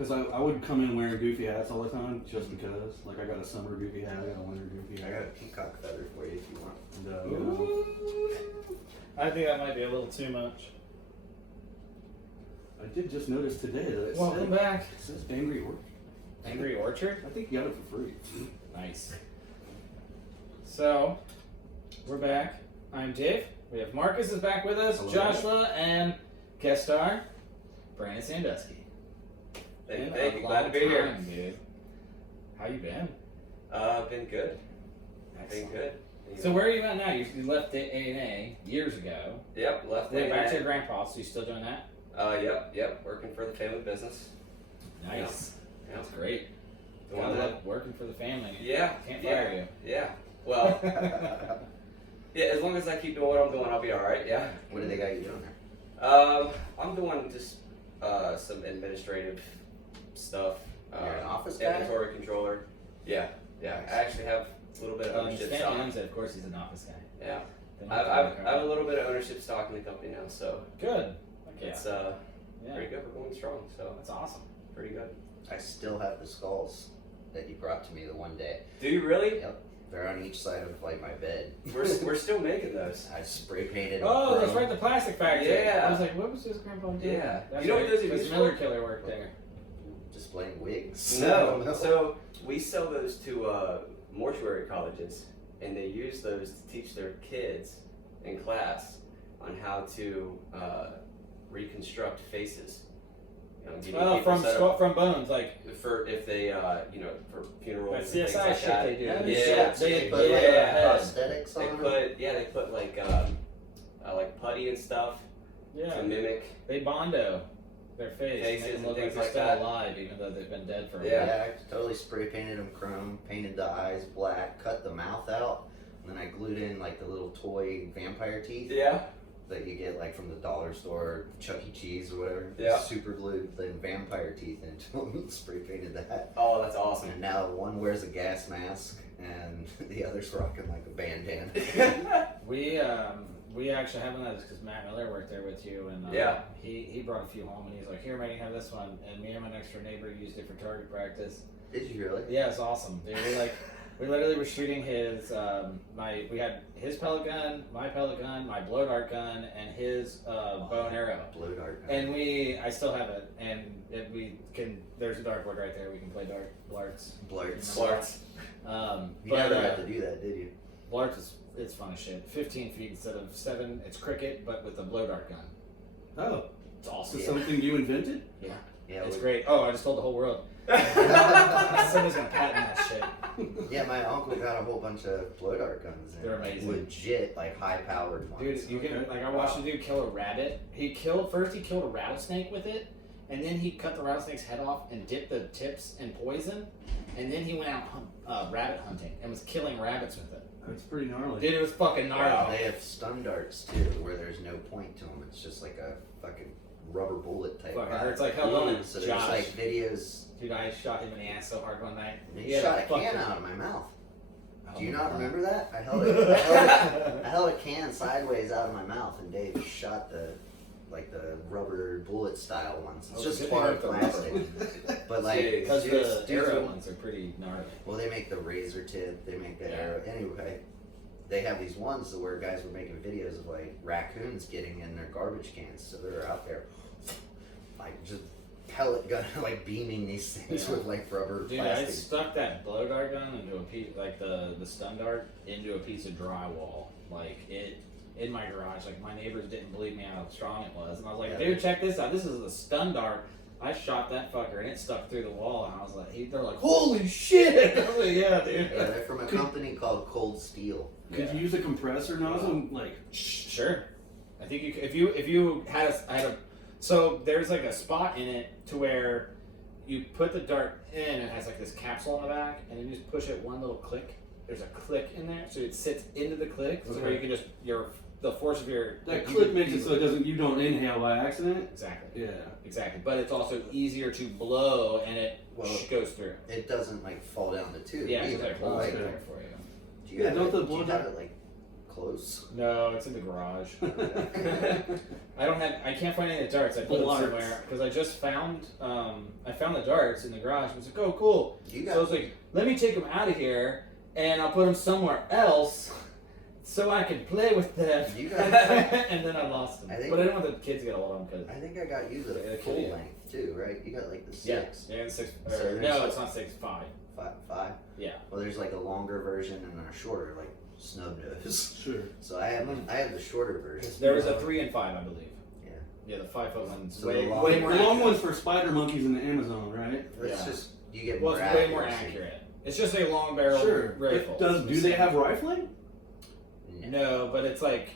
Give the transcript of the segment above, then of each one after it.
Because I would come in wearing goofy hats all the time, just because. Like, I got a summer goofy hat, I got a winter goofy I hat. got a peacock feather for you if you want. And, I think that might be a little too much. I did just notice today that Welcome back. It says Angry Orchard. Angry Orchard? I think you got it for free. Nice. So, we're back. I'm Dave. We have Marcus is back with us, Hello. Joshua, and guest star, Brandon Sandusky. Thank you. Glad to be here. Dude. How you been? Been good. Been good. So where are you at now? You left A&A years ago. Yep, left Went back to A&A. your grandpa, so you still doing that? Yep. Working for the family business. Nice. Yeah. That's great. Doing Gotta that. love working for the family. Yeah. Can't yeah, fire you. Yeah. Well, yeah. As long as I keep doing what I'm doing, I'll be all right. Yeah. What do they got you doing there? I'm doing just some administrative stuff. You're an office guy? Inventory controller. Yeah. Yeah. Nice. I actually have a little bit of His ownership family stock. owns it. Of course, he's an office guy. Yeah. They I don't have have to I have a little bit of ownership stock in the company now, so Good. Okay. it's Yeah. pretty good. We're going strong, so That's awesome. pretty good. I still have the skulls that you brought to me the one day. Do you really? Yep. They're on each side of like my bed. We're still making those. I spray painted them. Oh, that's chrome. right, the plastic factory. Yeah. I was like, what was his grandpa doing? Yeah. That's You know what right, those are 'cause used Miller for? Killer worked there. Displaying wigs. No. So we sell those to mortuary colleges, and they use those to teach their kids in class on how to reconstruct faces. You know, give Oh, people from set up from bones, like for if they for funerals that and things CSI like shit that. they do. Yeah. They put yeah, like yeah. prosthetics They on them. put like putty and stuff Yeah. to mimic. They bondo their face, Faces make them and look like things they're like still that. alive, even though they've been dead for a Yeah. while. I totally spray painted them chrome, painted the eyes black, cut the mouth out, and then I glued in like the little toy vampire teeth Yeah. that you get like from the dollar store, Chuck E. Cheese or whatever. Yeah. Super glued the vampire teeth into them, spray painted that. Oh, that's awesome. And now one wears a gas mask and the other's rocking like a bandana. We actually have one of those because Matt Miller worked there with you, and Yeah. he brought a few home, and he's like, "Here, man, you have this one." And me and my next door neighbor used it for target practice. Did you really? Yeah, it's awesome, dude. We literally were shooting his we had his pellet gun, my pellet gun, my blow dart gun, and his bow and arrow. Blue dart. And I still have it, and there's a dartboard right there. We can play blarts. Blarts. Blarts. You never got to do that, did you? Blarts it's fun as shit. 15 feet instead of 7. It's cricket, but with a blow dart gun. Oh, It's so awesome. something you invented? Yeah, Yeah. it's we- great. Oh, I just told the whole world. Someone's gonna patent that shit. Yeah, my uncle got a whole bunch of blow dart guns. And They're amazing. Legit, like high powered ones. Dude, you can like I watched a dude kill a rabbit. He killed a rattlesnake with it, and then he cut the rattlesnake's head off and dipped the tips in poison, and then he went out rabbit hunting and was killing rabbits with it. That's pretty gnarly. Dude, it was fucking gnarly. They have stun darts too, where there's no point to them. It's just like a fucking rubber bullet type. Fucking round. hurts like hell, don't it? So there's Josh. like videos. Dude, I shot him in the ass so hard one night. He had shot a fucking- can out of my mouth. Do you Oh, not God. remember that? I held a can sideways out of my mouth, and Dave shot the rubber bullet style ones. It's Oh, just good hard to know. plastic, but like Jeez. Because dudes- the dudes arrow will- ones are pretty gnarly. Well, they make the razor tip. They make the Yeah. arrow. Anyway, they have these ones where guys were making videos of like raccoons getting in their garbage cans. So they're out there, like just pellet gun, like beaming these things Yeah. with like rubber Dude, I plastic. stuck that blow dart gun into a piece, like the stun dart, into a piece of drywall. Like it in my garage. Like my neighbors didn't believe me how strong it was, and I was like, Yeah. "Dude, check this out. This is the stun dart." I shot that fucker, and it stuck through the wall. And I was like, "They're like, holy shit!" I was like, "Yeah, dude." Yeah, they're from a company called Cold Steel. Could Yeah. you use a compressor nozzle? Like, Sure. I think if you had so there's like a spot in it to where you put the dart in, and it has like this capsule on the back, and you just push it one little click. There's a click in there, so it sits into the click, so where Okay. you can just the force of your that like, you clip can- makes it so you don't inhale by accident. exactly. Yeah. Exactly, but it's also easier to blow, and it goes through. It doesn't like fall down the tube. Yeah, it's either. like holds Like, it there for you. do you Yeah, have don't it, the do blow you have dart- it like close? No, it's in the garage. I can't find any of the darts. I put them Darts. somewhere because I just found I found the darts in the garage. I was like, oh, cool. You So I got was like, let me take them out of here and I'll put them somewhere else so I can play with them. You got. And then I lost them. I think- But I didn't want the kids to get a lot of them because I think I got you the Yeah, full kidding. length too, right? You got like the yeah, 6, yeah, the 6. So there's No, like- it's not 6. 5. 5. Yeah. Well, there's like a longer version and a shorter, like snub nose. Sure. So I have the shorter version. There was a 3 and 5, I believe. Yeah. Yeah, the 5-foot one's So way, the long- way The more long accurate. one's for spider monkeys in the Amazon, right? It's Yeah. just you get Well, more it's way more accuracy. accurate. It's just a long barrel Sure. rifle. But do they have rifling? No, but it's like,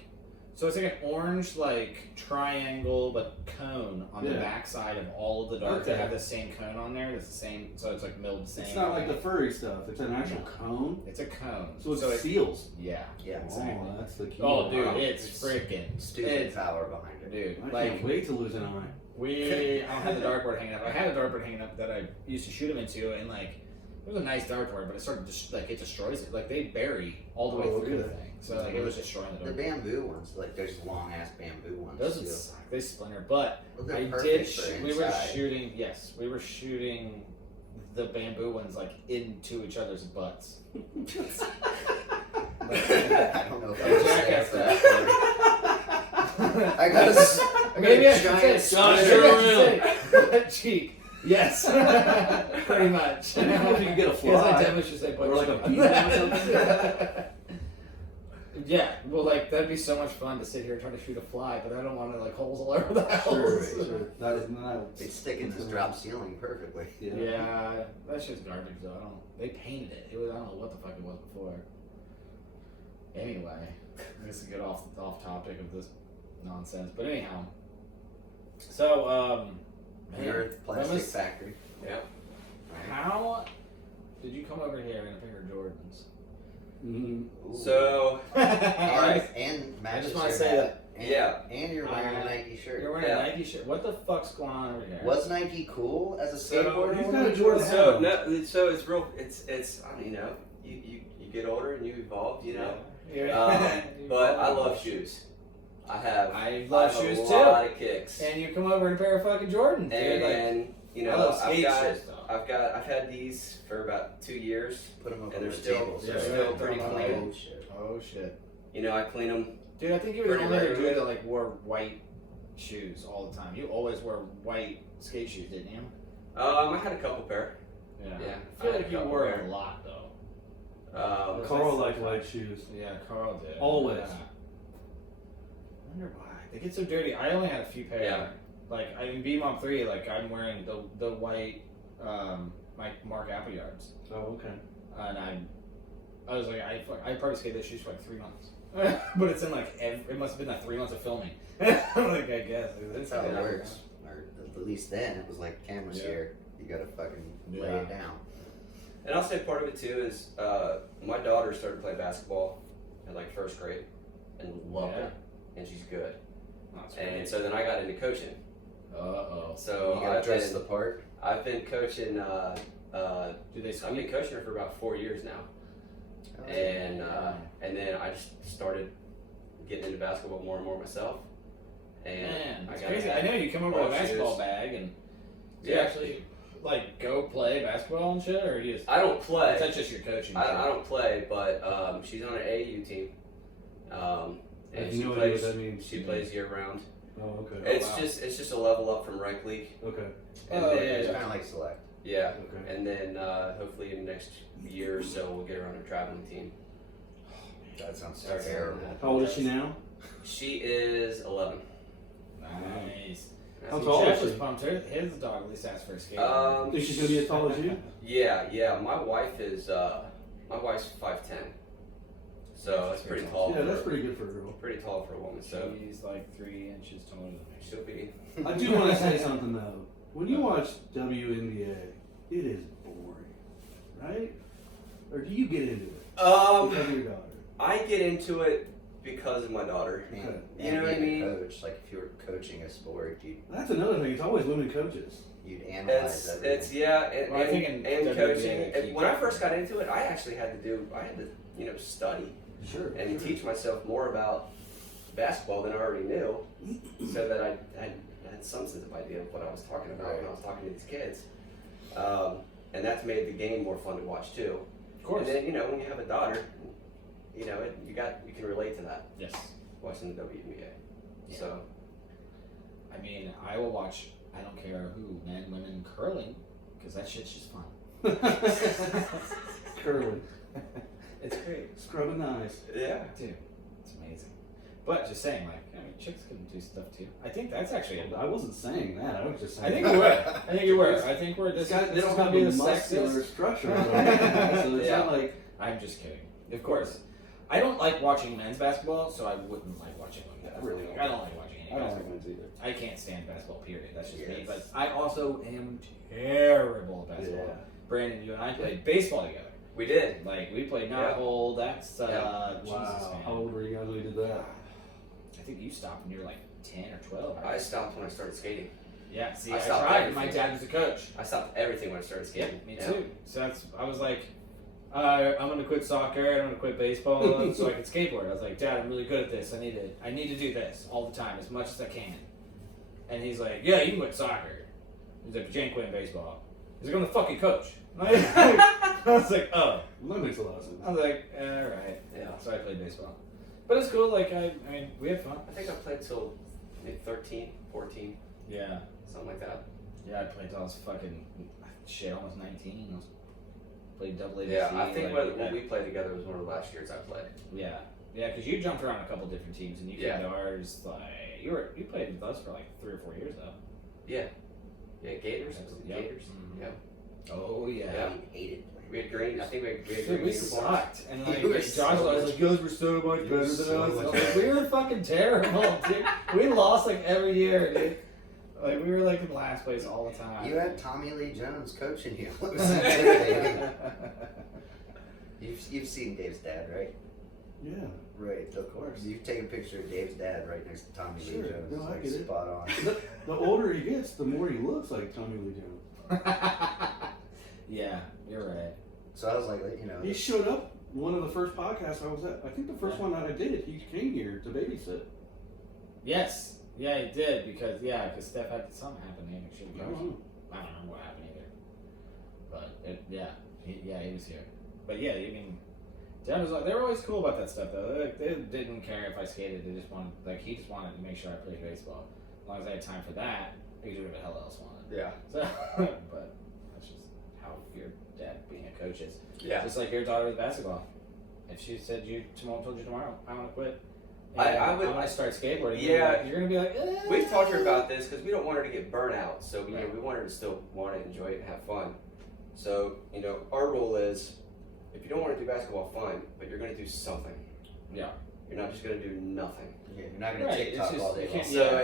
so it's like an orange like triangle but cone on the Yeah. back side of all of the darts. They Okay. have the same cone on there. It's the same, so it's like milled the same. It's not like the furry stuff. It's an actual cone. It's a cone. So it it, seals. yeah. Yeah. Exactly. Oh, that's the key. Oh, dude, Wow. it's It's freaking Stupid It's, power behind it. dude, I like can't wait to lose an eye. I don't have the dartboard hanging up. I had a dartboard hanging up that I used to shoot them into, and like it was a nice dartboard, but it started just like it destroys it. Like they bury all the way Oh, through the okay. thing, so like it was destroying the The dartboard. bamboo ones, like there's long ass bamboo ones. Those too. would suck. They splinter, but Well, they're I perfect did. for We were inside. shooting. Yes, we were shooting the bamboo ones like into each other's butts. I don't know if I Like would say jackass that. I got a Maybe I giant should say. Josh, Maybe you're I should say butt cheek. Yes, pretty much. If you could get a Yes, I fly. definitely should say butt Or like cheek. a peanut or something. Yeah, well, like that'd be so much fun to sit here trying to shoot a fly, but I don't want to like holes all over the house. Sure, sure. That is not. They stick in this drop ceiling perfectly. Yeah. Yeah, that's just garbage though. I don't. They painted it. It was. I don't know what the fuck it was before. Anyway, this is get off topic of this nonsense. But anyhow, so Your plastic Premise? factory. Yeah. how did you come over here in a pair of Jordans? Mhm. Ooh. So Alright. And I just matches want to your say hat. that And, Yeah. And you're wearing a Nike shirt. you're wearing Yeah. a Nike shirt. What the fuck's going on over here? Was Nike cool as a So, skateboarder? He's got a Jordan hat so on. no, so it's real. It's I mean, you know, you get older and you evolve, you know. Yeah. But I love shoes. I love shoes a too. lot of kicks. And you come over in a pair of fucking Jordans, dude. Like, And you I know, love skate shoes though. I've had these for about 2 years. Put them up And on they're the still- table. they're so still they're pretty on the clean. table. Shit. Oh shit. You know, I clean them. Dude, I think you were the Pretty only other regularly. dude that like wore white shoes all the time. You always wore white skate shoes, didn't you? I had a couple pair. Yeah. Yeah, I feel I had like a you couple wore pair. a lot though. Carl liked white shoes. Yeah, Carl did. Always. Yeah. I wonder why. They get so dirty. I only had a few pair. Yeah. Like in B-Mob 3, like I'm wearing the white my Mark Appleyards. Oh, okay. And I was like, I probably skated those shoes for like 3 months. But it's in like, it must have been like 3 months of filming. Like, I guess. That's how it works. Or at least then, it was like cameras Yeah. here. You gotta fucking lay Yeah. it down. And I'll say part of it too is my daughter started to play basketball in like first grade and loved Yeah. it, and she's good. That's And great. so then I got into coaching. Uh-oh. So You gotta I've dress been, the part. I've been coaching. Do they I've squeak? been coaching her for about 4 years now, Oh, and then I just started getting into basketball more and more myself. And Man, I it's got crazy. I know you come over with a all basketball shoes. bag and do you Yeah. actually like go play basketball and shit, or you just I don't is play. that just your coaching? I don't play, but she's on an AAU team, I and have she no idea plays. what that means. She plays year round. Oh, okay. It's wow. it's just a level up from rec league, Okay. and Oh, then It's kind of like select. yeah, Okay. and then hopefully in the next year or so we'll get her on a traveling team. That sounds That's terrible. How old is she now? She is 11. Nice. How See, tall Jeff is was she? pumped. His dog at least asked for a skate. Think she's gonna be as tall as you? Yeah. My wife is my wife's 5'10", so that's pretty tall. Yeah, for, that's pretty good for a girl. pretty tall for a woman. So She's like 3 inches taller than me. she'll be. I do want to say something though. When you watch WNBA, it is boring, right? Or do you get into it because of your daughter? I get into it because of my daughter. And, Okay. You know what I being a mean? coach, like if you were coaching a sport, That's another thing. It's always women coaches. you'd analyze everything. It's yeah, Well, I think in and WNBA coaching. they And keep when I that. first got into it, I actually had to study Sure. and teach myself more about basketball than I already knew, so that I had some sense of idea of what I was talking about when I was talking to these kids. And that's made the game more fun to watch too. Of course. And then, when you have a daughter, you can relate to that Yes. watching the WNBA. Yeah. So, I mean, I will watch. I don't care who, men, women, curling, because that shit's just fun. Curling. It's great. Scrubbing eyes. yeah. Dude, it's amazing. But just saying, like, I mean, chicks can do stuff too. I think that's actually. I wasn't saying that. I was just saying. I think you were. I think you were. I think we're This this. guy, This they is don't gonna have be the the muscular sexiest. structure. So it's Yeah. not like. I'm just kidding. Of course, I don't like watching men's basketball, so I wouldn't like watching women's I really basketball. don't. I don't like watching any I don't like basketball. men's either. I can't stand basketball. Period. That's just me. Yes. But I also am terrible at basketball. Yeah. Brandon, you and I played baseball together. We did. Like we played not Yeah. hole. That's Jesus, Wow. man. How old were you guys when you did that? I think you stopped when you were like 10 or 12. I stopped when I started skating. Yeah. See, I I stopped tried. everything. My dad was a coach. I stopped everything when I started Yeah, skating. me too. So I was like, I'm gonna quit soccer. I'm gonna quit baseball so I could skateboard. I was like, Dad, I'm really good at this. I need to do this all the time as much as I can. And he's like, Yeah, you can quit soccer. He's like, but you ain't quitting baseball. He's like, I'm the fucking coach. I was like, oh. Well, that makes a lot of sense. I was like, all right. Yeah. So I played baseball, but it's cool. Like I mean, we had fun. I think I played till maybe 13, 14, Yeah. something like that. Yeah, I played till I was fucking shit, almost 19. I was played double ABC. Yeah, I think like, when we played together was one of the last years I played. Yeah, because you jumped around a couple different teams and you came to ours. Like you played with us for like 3 or 4 years though. Yeah. Yeah, Gators. Was it Yep. Gators? Mhm. Yeah. Oh yeah. Yeah. I hated playing. We had green. I think we had Dude, green we uniforms. sucked, and like You were Josh so was much- like, "You guys were so much you better were than so us." much I'm like, better. we were fucking terrible, dude. We lost like every year, dude. Like we were like in last place all the time. You had Tommy Lee Jones coaching you. It was intimidating. You've seen Dave's dad, right? Yeah. Right, of course. You've taken a picture of Dave's dad right next to Tommy Lee Sure. Jones. No, It's I like get it. spot on. The older he gets, the more he looks like Tommy Lee Jones. Yeah, you're right. So I was like, He showed up one of the first podcasts I was at. I think the first one that I did, he came here to babysit. Yes, yeah, he did because Steph had something happen. He should I have don't know. I don't remember what happened either. But he was here. But yeah, I mean, Dad was like, they were always cool about that stuff though. They didn't care if I skated. They just wanted, he just wanted to make sure I played baseball. As long as I had time for that, he could do whatever the hell else wanted. Yeah. So, but that's just how your dad being a coach is. Yeah. Just like your daughter with basketball. If she said told you tomorrow, I want to quit. I would- I want to start skateboarding. Yeah. You're gonna be like, We've talked to her about this because we don't want her to get burnt out. So we want her to still want to enjoy it and have fun. So our rule is, if you don't want to do basketball, fine, but you're going to do something. Yeah. You're not just going to do nothing. Yeah, you're not going Right, to it's TikTok just- all day you long. can't- So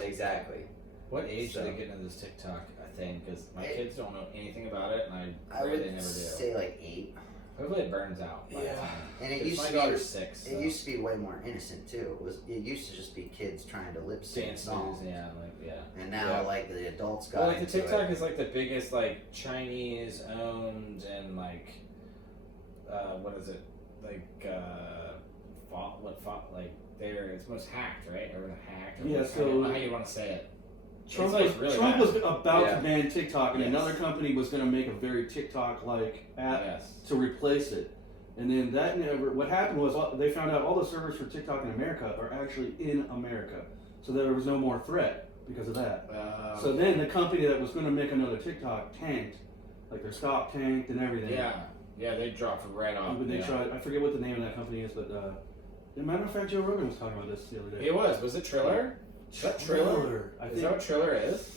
Yeah. exactly. What age So- do they get into this TikTok thing? Because my It- kids don't know anything about it, and I I pray would they never do. say like 8. Hopefully it burns out. By the Yeah. time. And it 'Cause used my to daughter's be 6. it used to be way more innocent too. It used to just be kids trying to lip sync dance songs. moves, yeah. And now Yeah. like the adults got Well, like the into TikTok it. is like the biggest like Chinese owned and like what is it like it's most hacked, right? Or hacked. Or Yeah, I don't know so- how you want to say it. Trump, like was, really Trump bad. was about Yeah. to ban TikTok, and Yes. another company was going to make a very TikTok-like app Yes. to replace it. And then that never. What happened was they found out all the servers for TikTok in America are actually in America, so there was no more threat because of that. So then the company that was going to make another TikTok tanked, like their stock tanked and everything. yeah, they dropped right off. When they yeah. tried, I forget what the name of that company is, but as a matter of fact, Joe Rogan was talking about this the other day. It was it Triller? Is that Triller? I Is think. that what Triller is?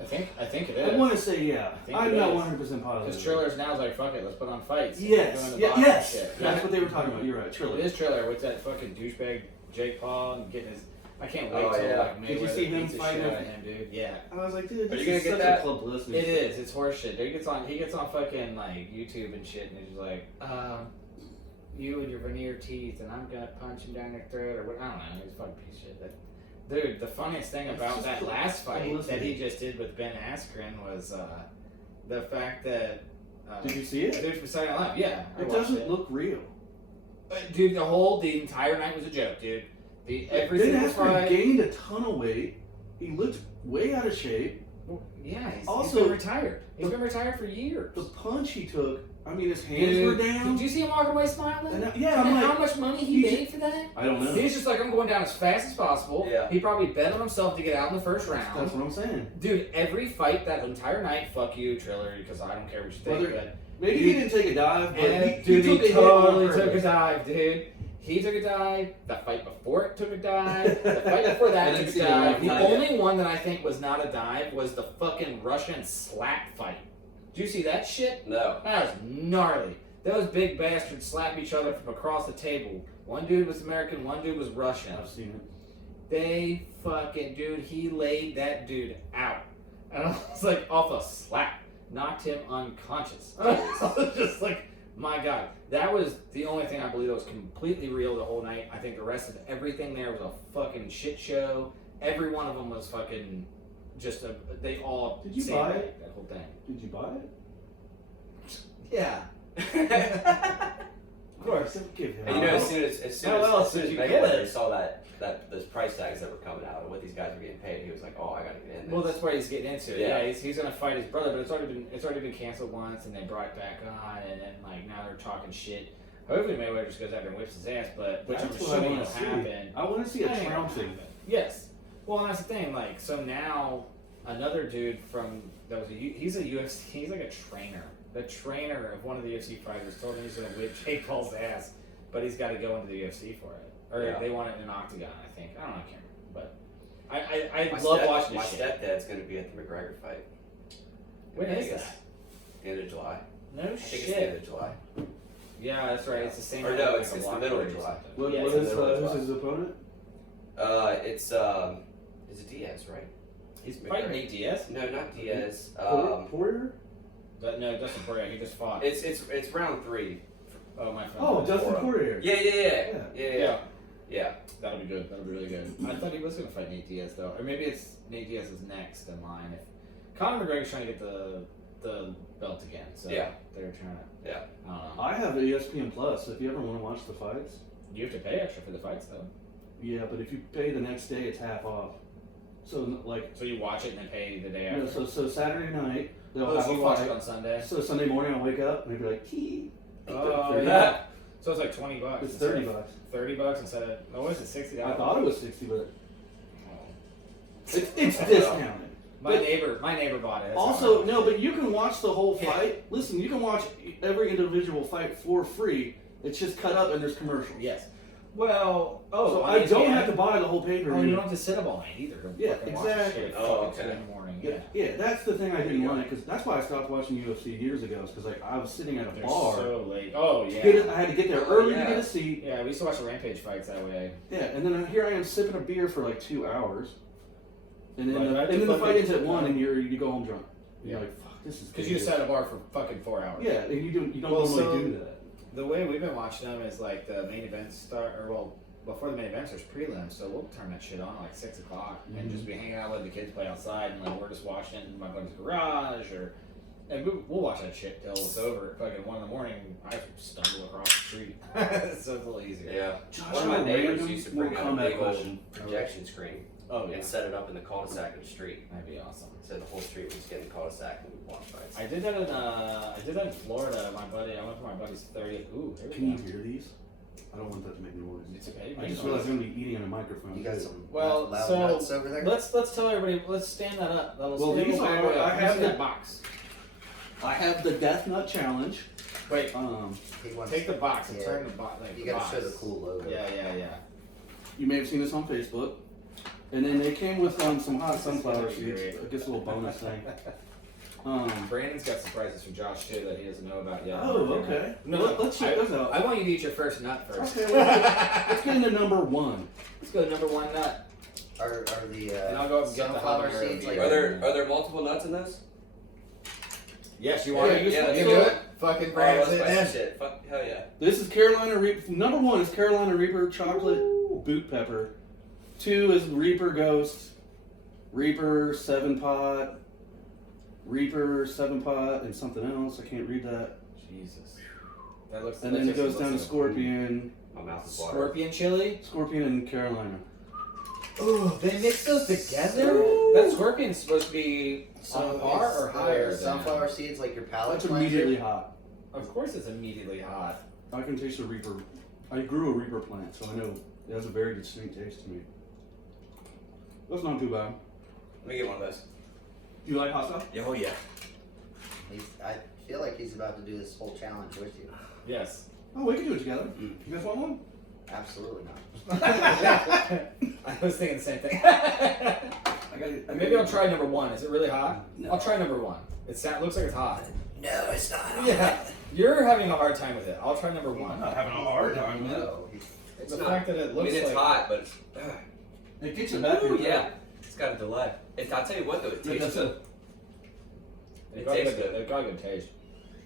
I think it is. I want to say yeah. think I'm it not is. 100% positive. Because Triller's now is like, fuck it, let's put on fights. Yes, Doing the yeah, boxing yes. shit. That's what they were talking about. You're right, It Triller. is Triller with that fucking douchebag Jake Paul and getting his. I can't wait Oh, till yeah. like Mayweather Did you see him beats the fighting shit out of him? him, dude. Yeah. I was like, dude, Are this you gonna is get such that? a club listening. It is. It's horse shit. He gets on fucking like YouTube and shit, and he's just like, you and your veneer teeth, and I'm gonna punch him down your throat, or what? I don't know. He's a fucking piece of shit. Dude, the funniest thing It's about just that club last fight listening. that he just did with Ben Askren was the fact that. Did you see it? Dude from Saturday Night Live, yeah. I It watched doesn't look real. Dude, the entire night was a joke, dude. Every Then single after fight. he gained a ton of weight, he looked way out of shape. Well, yeah, he's Also, been retired. He's been retired for years. The punch he took, I mean, his hands were down. Did you see him walking away smiling? And You know I'm like, how much money he made for that? I don't know. He's just like, I'm going down as fast as possible. Yeah. He probably bet on himself to get out in the first round. That's what I'm saying. Dude, every fight that entire night, fuck you, Triller, because I don't care what you think. But Maybe he didn't take a dive, but and he dude, took a he hit on totally took a purpose. dive, dude. He took a dive. The fight before it took a dive. The fight before I that didn't took see a the dive. one The fight. only one that I think was not a dive was the fucking Russian slap fight. Did you see that shit? No. That was gnarly. Those big bastards slap each other from across the table. One dude was American, one dude was Russian. I've seen it. They fucking, dude, he laid that dude out. And I was like, off a slap. Knocked him unconscious. I was just like, my God. That was the only thing I believe that was completely real the whole night. I think the rest of everything there was a fucking shit show. Every one of them was fucking just a, they all Did you sandbagged buy it? that whole thing. Did you buy it? Yeah. Of course. Give him. And you know, as soon as How else soon did as you Mayweather get it? saw that those price tags that were coming out and what these guys were getting paid, he was like, "Oh, I gotta get in there." Well, that's why he's getting into it. Yeah. Yeah, he's gonna fight his brother, but it's already been canceled once, and they brought it back on, and then like now they're talking shit. Hopefully Mayweather just goes out there and whips his ass, but which I'm That's what I assuming want will to see. happen. I want to see I a think it'll trouncing. happen. Yes. Well, and that's the thing. Like, so now another dude from that was he's a UFC. He's like a trainer. The trainer of one of the UFC fighters told him he's gonna whip Jake Paul's ass, but he's got to go into the UFC for it, or Yeah. they want it in an octagon. I think. I don't know. I can't remember, but I My love watching my this shit. stepdad's gonna be at the McGregor fight. When I is think it's that? the end of July. No I think it's the end shit. of July. Yeah, that's right. It's the same. Or night no, as it's like a the block middle of party or July. something. What, Yeah, what it's is the middle of who's July. his opponent? It's is it Diaz, right? He's fighting Nate Diaz. No, not Diaz. Poirier? No, Dustin Poirier. He just fought. It's round 3. Oh my friend. Oh, Dustin Four. Poirier. Yeah. That'll be good. That'll be really good. I thought he was gonna fight Nate Diaz though, or maybe it's Nate Diaz is next in line. If Conor McGregor's trying to get the belt again, so Yeah. they're trying to. Yeah. I don't know. I have ESPN Plus. If you ever want to watch the fights. You have to pay extra for the fights though. Yeah, but if you pay the next day, it's half off. So like, So you watch it and then pay the day you know, after. so Saturday night they'll Oh, have so a you watch fight. it on Sunday. So Sunday morning I'll wake up and they'll be like, "Key." Oh $30. yeah. So it's like $20. It's instead of $30. $30 instead of what was it, $60? I thought it was 60, but Oh. it's discounted. My But- neighbor bought it. That's Also, how no, but you can watch the whole fight. Listen, you can watch every individual fight for free. It's just cut up and there's commercials. Yes. Well, So on I don't ESPN. have to buy the whole Oh, you pay-per-view. don't have to sit up all night either. To Yeah, fucking watch this exactly. shit at Oh, fucking 2 in the morning. Yeah. Yeah, that's the thing I didn't like, because that's why I stopped watching UFC years ago. Because like I was sitting at a They're bar. so late. Oh yeah. I had to get there early to yeah. get a seat. Yeah, we used to watch the Rampage fights that way. Yeah, and then here I am sipping a beer for like 2 hours, and then Right, the fucking- fight ends at 1, and you go home drunk. You're like, fuck, this is Because you just sat at a bar for fucking 4 hours. Yeah, and you don't Well, normally so- do that. The way we've been watching them is like the main events start, or well, before the main events there's prelims, so we'll turn that shit on at like 6 o'clock and just be hanging out, letting the kids play outside, and like we're just watching it in my buddy's garage, and we'll watch that shit till it's over. At fucking 1 in the morning, I stumble across the street, so it's a little easier. Yeah. Josh, One of my a neighbors random used to bring out a combat big old question. projection screen Oh yeah, and set it up in the cul-de-sac of the street. that'd be awesome. So the whole street was getting cul-de-sac and we'd watch fights. I did that in Florida. I went for my buddy's 30th. Ooh, here we Can you go. hear these? I don't want that to make noise. It's okay. I just realized I'm gonna be eating on a microphone. You got too. some Well, loud so nuts over there? let's tell everybody. Let's stand that up. That'll Well, stand these the are- way up. I have Use that the- box. I have the Death Nut Challenge. Wait, He wants, take the box and Yeah. turn the box. Like, you the gotta box. show the cool logo. Yeah. You may have seen this on Facebook. And then they came with some hot sunflower This is gonna be seeds. great. I guess a little bonus thing. Brandon's got surprises for Josh too that he doesn't know about yet. Oh, okay. No, Let's check those out. I want you to eat your first nut first. Okay, let's get into number 1. Let's go to number 1 nut. Are the And I'll go up and get the sunflower habanero seeds beer. like Are there multiple nuts in those? Yes, you want Yeah, it? yeah, you so- do it. Fucking Oh, Brandon's let's it spice then. some shit. Fuck, hell yeah. This is Carolina Reaper. Number 1 is Carolina Reaper chocolate boot pepper. 2 is Reaper Ghost. Reaper 7-pot. Reaper 7-pot and something else. I can't read that. Jesus. That looks. And then it goes down to Scorpion, My mouth is watering. Scorpion chili. Scorpion and Carolina. Ooh, they mix those together? That scorpion's supposed to be on par or higher than sunflower seeds, like your palate That's cleanser. immediately hot. Of course it's immediately hot. I can taste a Reaper. I grew a Reaper plant, so I know it has a very distinct taste to me. That's not too bad. Let me get one of those. Do you like hot stuff? Oh yeah. I feel like he's about to do this whole challenge with you. Yes. Oh, we can do it together. You guys want one? Absolutely not. I was thinking the same thing. Maybe I'll try number one. Is it really hot? No. I'll try number one. It looks like it's hot. No, it's not. Yeah. You're having a hard time with it. I'll try number one. I'm not having a hard time with it. No. It's The not. fact that it looks it's like hot, but It gets you back in Ooh, your yeah, it's got a delay. I'll tell you what though, it throat. tastes That's good. it It got tastes good. good. It got a good taste.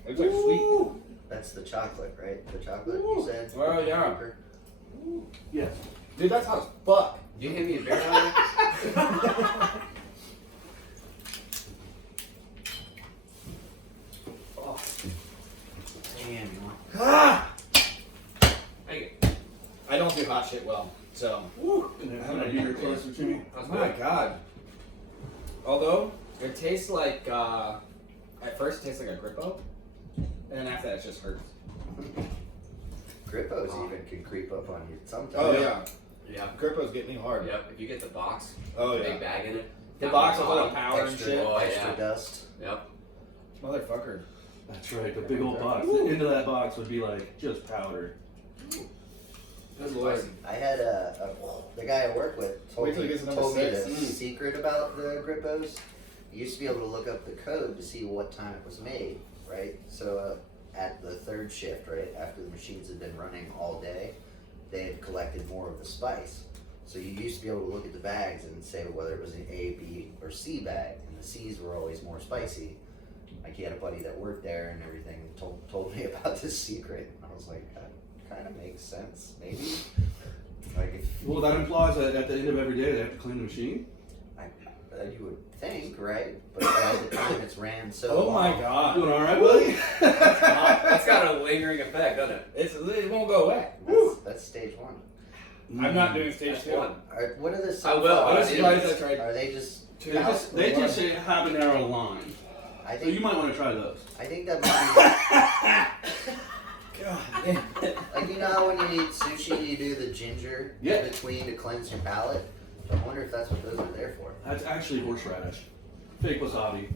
It's like sweet. That's the chocolate, right? The chocolate you said? Well, yeah. Yes. Dude, that's hot as fuck. You hand me a beer honey? Oh. Damn, you want Ah! Hey, I don't do hot shit well, so. And then a beer closer to me. that's Oh my good. god. Although, it tastes like, at first it tastes like a Grippo, and then after that it just hurts. Grippos even can creep up on you sometimes. Oh yeah. Yeah. Grippo's get me hard. Yep. If you get the box, Oh the yeah. big bag in it. The down box the with all the bottom. power and Extra, shit. Oh, extra yeah. dust. Yep. Motherfucker. That's right, the big old box. Ooh. The end of that box would be like just powder. Good lord. I had the guy I work with told Wait till me, he gets to number told me six. the secret about the Grippos. You used to be able to look up the code to see what time it was made, right? So at the third shift, right, after the machines had been running all day, they had collected more of the spice. So you used to be able to look at the bags and say whether it was an A, B, or C bag, and the C's were always more spicy. Like he had a buddy that worked there and everything, told me about this secret. I was like, that kind of makes sense, maybe. Like if Well, that implies that at the end of every day they have to clean the machine. you would think, right? But at the time it's ran so Oh my long. god. Doing all right, buddy? That's got a lingering effect, doesn't it? It won't go away. That's stage one. I'm not doing stage That's 2. one. What are the I will, I was I surprised did. I tried Are they just? two. They just say habanero lime. I So you think. might want to try those. I think that might God damn it. be like, you know how when you eat sushi you do the ginger Yeah. in between to cleanse your palate. I wonder if that's what those are there for. That's actually horseradish. Fake wasabi.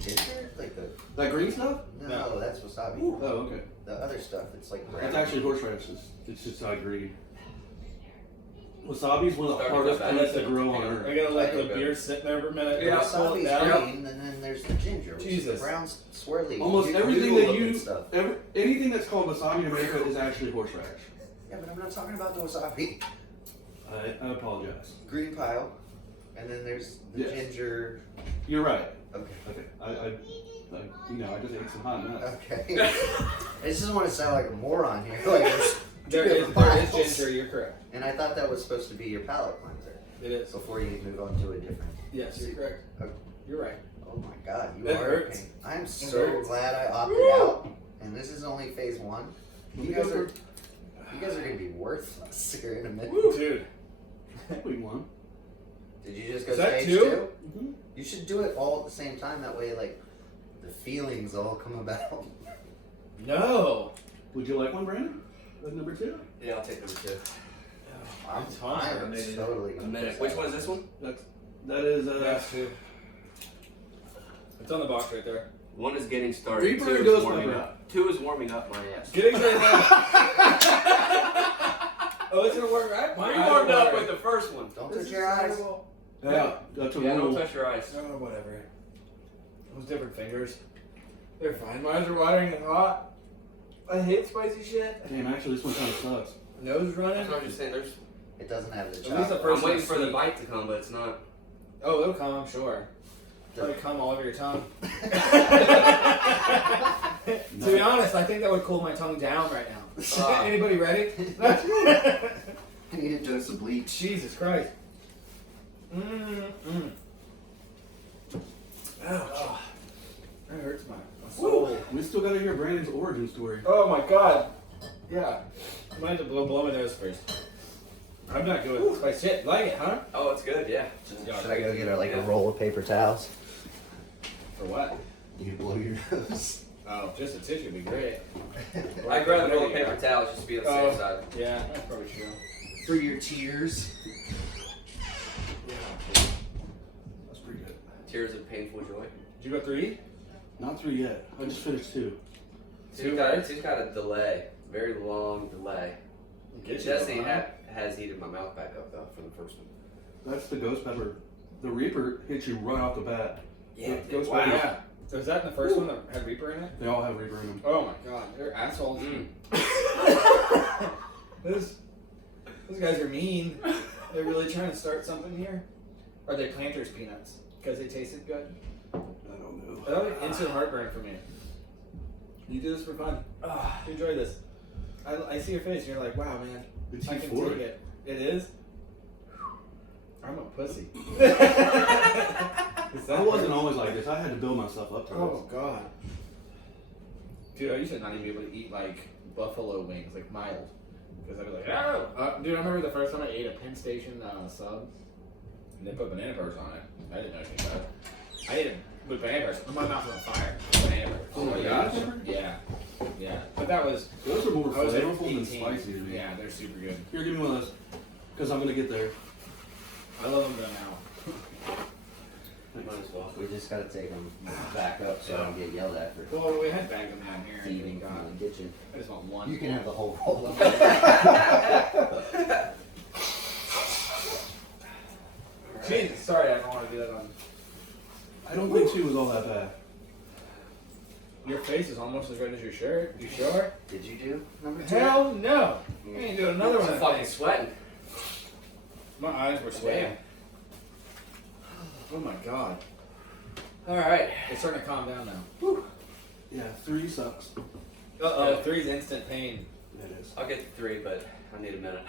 Ginger? Like the That green stuff? no, that's wasabi. Oh, okay. The other stuff, it's like brown. That's actually horseradish. It's just how green. Wasabi is one of the Starting hardest with that. plants to grow on earth. I gotta let the Okay. beer sit there for a minute. Yeah, Cool it Wasabi's down. green, and then there's the ginger, which is Jesus. the brown swirly. Almost noodle everything that looking you, stuff. anything that's called wasabi in America is actually horseradish. Yeah, but I'm not talking about the wasabi. I apologize. Green pile, and then there's the Yes. ginger. You're right. Okay. Okay. I I just ate some hot nuts. Okay. I just don't want to sound like a moron here. Like there's There two is different piles. ginger, you're correct. And I thought that was supposed to be your palate cleanser It is. before you move on to a different. Yes, you're correct. Okay. You're right. Oh my God, you It are. hurts. Okay. I'm It so hurts. glad I opted out, and this is only phase one. Let You me go guys are, for- you guys are gonna be worthless here in a minute. Dude. We won. Did you just go Is that stage two? 2? Mm-hmm. You should do it all at the same time. That way, like, the feelings all come about. No. Would you like one, Brandon? Number 2? Yeah, I'll take number 2. I'm hungry. totally. A minute. Which one is this one? That is That's 2. It's on the box right there. 1 is getting started. Reaper 2 is goes warming pepper. up. 2 is warming up my ass. Getting there. Oh, it's gonna work right? We warmed up with the first one. Don't touch your eyes. Yeah, that's a Yeah, rule. don't touch your eyes. Oh, whatever. Those different fingers. They're fine. My eyes are watering and hot. I hate spicy shit. Damn, actually, this one kind of sucks. Nose running. That's what I'm just saying. There's. It doesn't have the At least chocolate. the first I'm waiting one's for the sweet. bite to come, but it's not. Oh, it'll come, I'm sure. Let it come all over your tongue. To be honest, I think that would cool my tongue down right now. Anybody ready? I need a dose of bleach. Jesus Christ. Ouch. That hurts my soul. We still gotta hear Brandon's origin story. Oh my god. Yeah. I might have to blow my nose first. I'm not good with spice shit. Like it, huh? Oh, it's good. Yeah. Should I go get a roll of paper towels? For what? You blow your nose. Oh, just a tissue would be great. I'd rather roll paper towels just to be on the safe side. Yeah, that's probably true. For your tears. Yeah. That's pretty good. Tears of painful joy. Did you go 3? Not 3 yet. I just finished 2. Two's got a delay. Very long delay. Jesse has heated my mouth back up though from the first one. That's the ghost pepper. The Reaper hits you right off the bat. Yeah. Ghost Wow. pepper. Yeah. So was that in the first one that had Reaper in it? They all have Reaper in them. Oh my god, they're assholes. Those guys are mean. They're really trying to start something here. Are they Planters peanuts? Because they tasted good? I don't know. That'll be instant heartburn for me. You do this for fun. You enjoy this. I see your face. You're like, wow, man. It's I can euphoric. take it. It is? I'm a pussy. I wasn't always like this. I had to build myself up to Oh, God. Dude, I used to not even be able to eat, like, buffalo wings, like, mild. Because I'd be like, oh! Dude, I remember the first time I ate a Penn Station sub, and they put banana peppers on it. I didn't know anything about it. I ate it with banana peppers. My mouth was on fire. Banana peppers. Oh my gosh. Yeah. Yeah. But that was... Those are more I was like flavorful than 18. spicy to me. Yeah, they're super good. Here, give me one of those. Because I'm going to get there. I love them though now. Might as well. We just gotta take them back up so I don't get yelled at for Well, we had bagged them down here. eating God. from the kitchen. I just want one. You can have the whole roll. Jesus, sorry, I don't want to do that on... I don't think 2 was all that bad. Your face is almost as red as your shirt. You sure? Did you do number 2? Hell no! I ain't doing another one. I'm fucking sweating. My eyes were sweating. Oh my god. Alright. It's starting to calm down now. Yeah, 3 sucks. Uh-oh, 3's instant pain. It is. I'll get to 3, but I need a minute.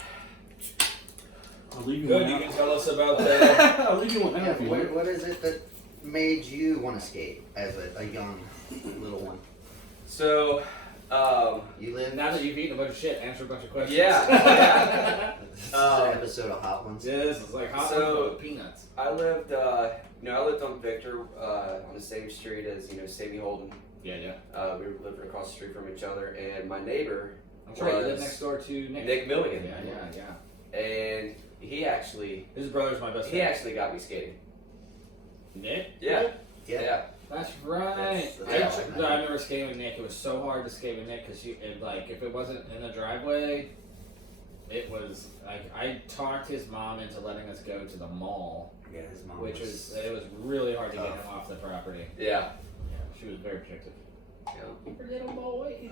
I'll leave you Good, one you out. can tell us about that. I'll leave you one out if you want. What is it that made you want to skate as a young little one? So, You live Now that you've eaten a bunch of shit, answer a bunch of questions. yeah. This is an episode of Hot Ones. Yeah, this is like hot So- with peanuts. I lived on Victor, on the same street as, Sammy Holden. Yeah, yeah. We were living across the street from each other, and my neighbor I'm sorry, you live was next door to Nick. Nick Milligan. Yeah, yeah, yeah. And he actually His brother's my best friend. got me skating. Nick? Yeah. Yeah. Yeah. That's right. That's I right. remember skating with Nick. It was so hard to skate with Nick because if it wasn't in the driveway, it was like I talked his mom into letting us go to the mall, Yeah, his mom which was it was really hard to get him off the property. Yeah. Yeah, she was very protective. Yeah. Little boy.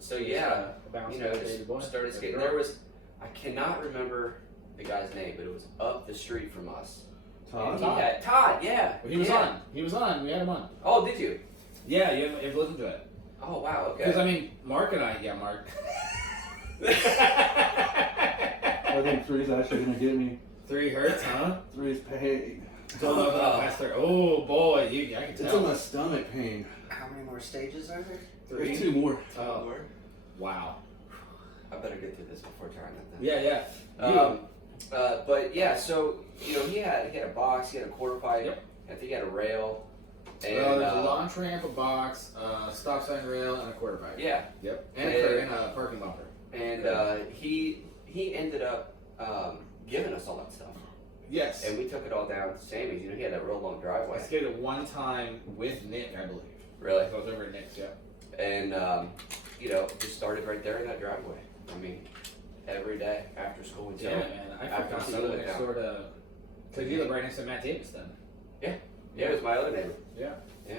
So yeah, Bounce just started skating. I cannot remember the guy's name, but it was up the street from us. Todd? And Todd, yeah. He was yeah. on. He was on. We had him on. Oh, did you? Yeah, you've listened to it. Oh, wow, okay. Because I mean, Mark and I. Yeah, Mark. I think 3's actually going to get me. 3 hurts, huh? 3's pain. Don't know about past 3. Oh boy, I can It's in tell. my stomach pain. How many more stages are there? 3. There's 2 more. Oh, wow. I better get through this before trying it then. Yeah, yeah. But yeah, so he had a box, he had a quarter pipe, Yep. I think he had a rail, and There's a launch ramp, a box, stop sign rail, and a quarter pipe. yeah, Yep. And- And a parking bumper. and he ended up giving us all that stuff, Yes. and we took it all down to Sammy's. He had that real long I driveway. skated one time with Nick, I believe. Really, I was over at Nick's, yeah. and just started right there in that driveway. I mean, every day after school until Yeah, man. I after forgot to settled live it next down. door to. Because you live right next to Matt Davis then. Yeah, it was my other neighbor. Yeah. Yeah.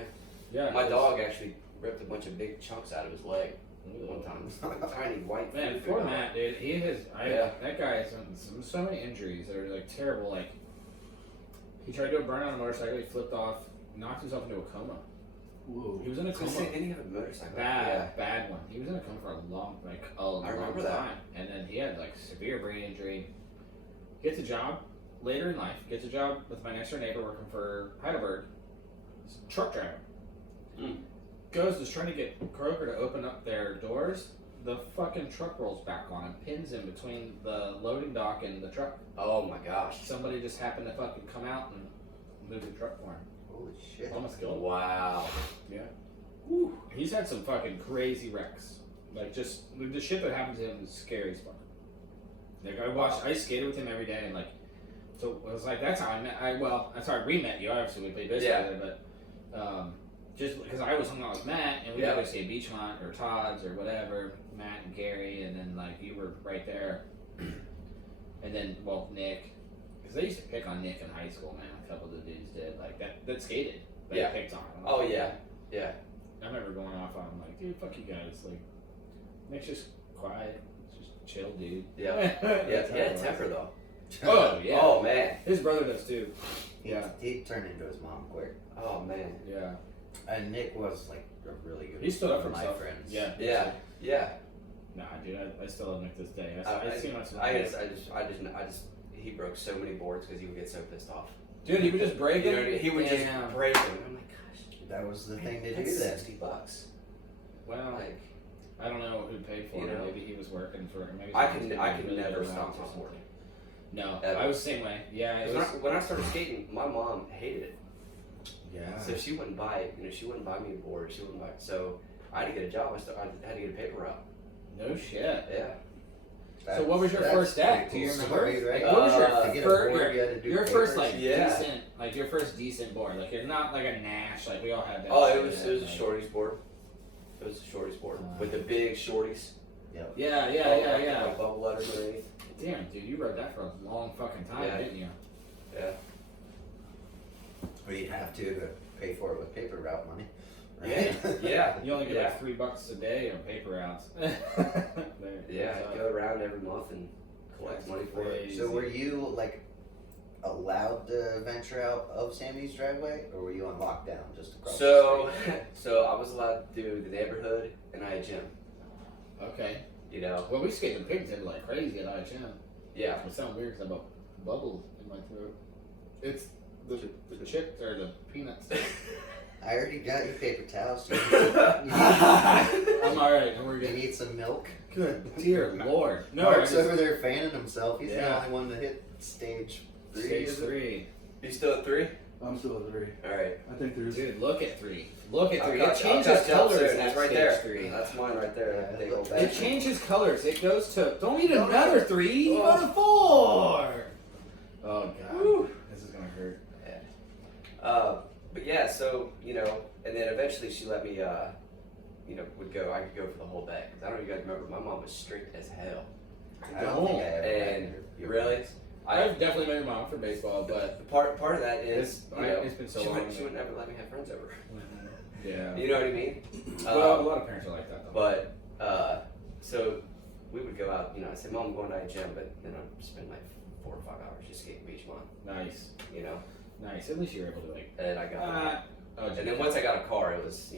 Yeah. My it was- dog actually ripped a bunch of big chunks out of his leg one time. Tiny white. Man, food poor dog. Matt, dude. He has. Yeah. That guy has so many injuries that are like terrible. Like, he tried to do a burn on a motorcycle. He flipped off, knocked himself into a coma. Whoa. He was in a I was gonna coma. say, didn't he have a motorcycle? Bad one. He was in a coma for a long remember that. time, and then he had like severe brain injury. Gets a job later in life. Gets a job with my next door neighbor working for Heidelberg. He's a truck driver. Mm. Is trying to get Kroger to open up their doors. the fucking truck rolls back on and pins in between the loading dock and the truck. Oh my gosh. Somebody just happened to fucking come out and move the truck for him. Holy shit. Almost killed him. Wow. Yeah. Whew. He's had some fucking crazy wrecks. Like, just the shit that happened to him is scary as fuck. Like, I skated with him every day, and like, so it was like, that's how I met, that's how I re-met you. Obviously, we played baseball together, but just because I was hung out with Matt, and we would go see Beachmont or Todd's or whatever, Matt and Gary, and then like, you were right there. And then, well, Nick, because they used to pick on Nick in high school, man. A couple of the dudes did, like, that skated. They picked on him. Oh, yeah. Yeah. I remember going off on him, like, dude, fuck you guys. Like, Nick's just quiet, just chill, dude. Yeah. Yeah, he had a temper, though. Oh, yeah. Oh, man. His brother does, too. He turned into his mom quick. Oh, man. Yeah. And Nick was like a really good He stood up for my himself. friends. Yeah. Yeah. Yeah. Nah, dude, I still love Nick this day. He broke so many boards because he would get so pissed off. Dude, he would just break You them. know, he would just break them. I'm like, gosh. That was the thing to That's do then. $60. Well, Like, I don't know who paid for you it. know. Maybe he was working for it. Maybe I someone could was really never around stop or my something. board. No, Ever. I was the same way. Yeah, it was. When I started skating, my mom hated it. Yeah. So she wouldn't buy, she wouldn't buy me a board. She wouldn't buy. So I had to get a job. I had to get a paper route. No shit. Yeah. So what was your first act? Do you remember? Right? Like, what was to get a board, you had to do your papers? first like Yeah. decent, like your first decent board? Like you're not like a Nash, like we all had that. Oh, shit it was like- a shorties board. It was a shorties board with the big shorties. Yeah. Like bubble letters underneath. Damn, dude, you rode that for a long fucking time, Yeah. didn't you? Yeah. Or you'd have to pay for it with paper route money. Right? Yeah. You only get Yeah. like $3 a day on paper routes. Yeah, I'd go around every month and collect money for it. So were you like allowed to venture out of Sammy's driveway, or were you on lockdown just across the street? So I was allowed to do the neighborhood, and I had gym. Okay. You know. Well, we skated the pig table like crazy at IHM. Yeah. It sounds weird because I have a bubble in my throat. It's the chips or the peanuts. I already got your paper towels. You I'm alright. We're good. need some milk. Good dear Lord. No, Mark's I just- over there fanning himself. He's the Yeah. only one to hit stage 3. Stage is it? 3. You still at 3? I'm still at 3. All right. I think there's. Dude, look at 3. Look at 3. I've It got changes colors soon. at It's right stage there. 3. That's mine right there. Yeah, Big old it bag. It changes colors. It goes to. Don't need another 3. You go to 4. Oh god. Woo. This is gonna hurt. But yeah, so and then eventually she let me, would go. I could go for the whole day. 'Cause I don't know if you guys remember, my mom was strict as hell. I don't think I ever And had your really, parents. I've definitely met your mom for baseball, but the part of that is, it's been so she long. would never let me have friends over. Yeah. You know what I mean? Well, a lot of parents are like that though. But so we would go out. I'd say, "Mom, I'm going to the gym," but then I'd spend like 4 or 5 hours just skating Beachmont. Nice. Nice. At least you were able to like. And I got. And and then once I got a car, it was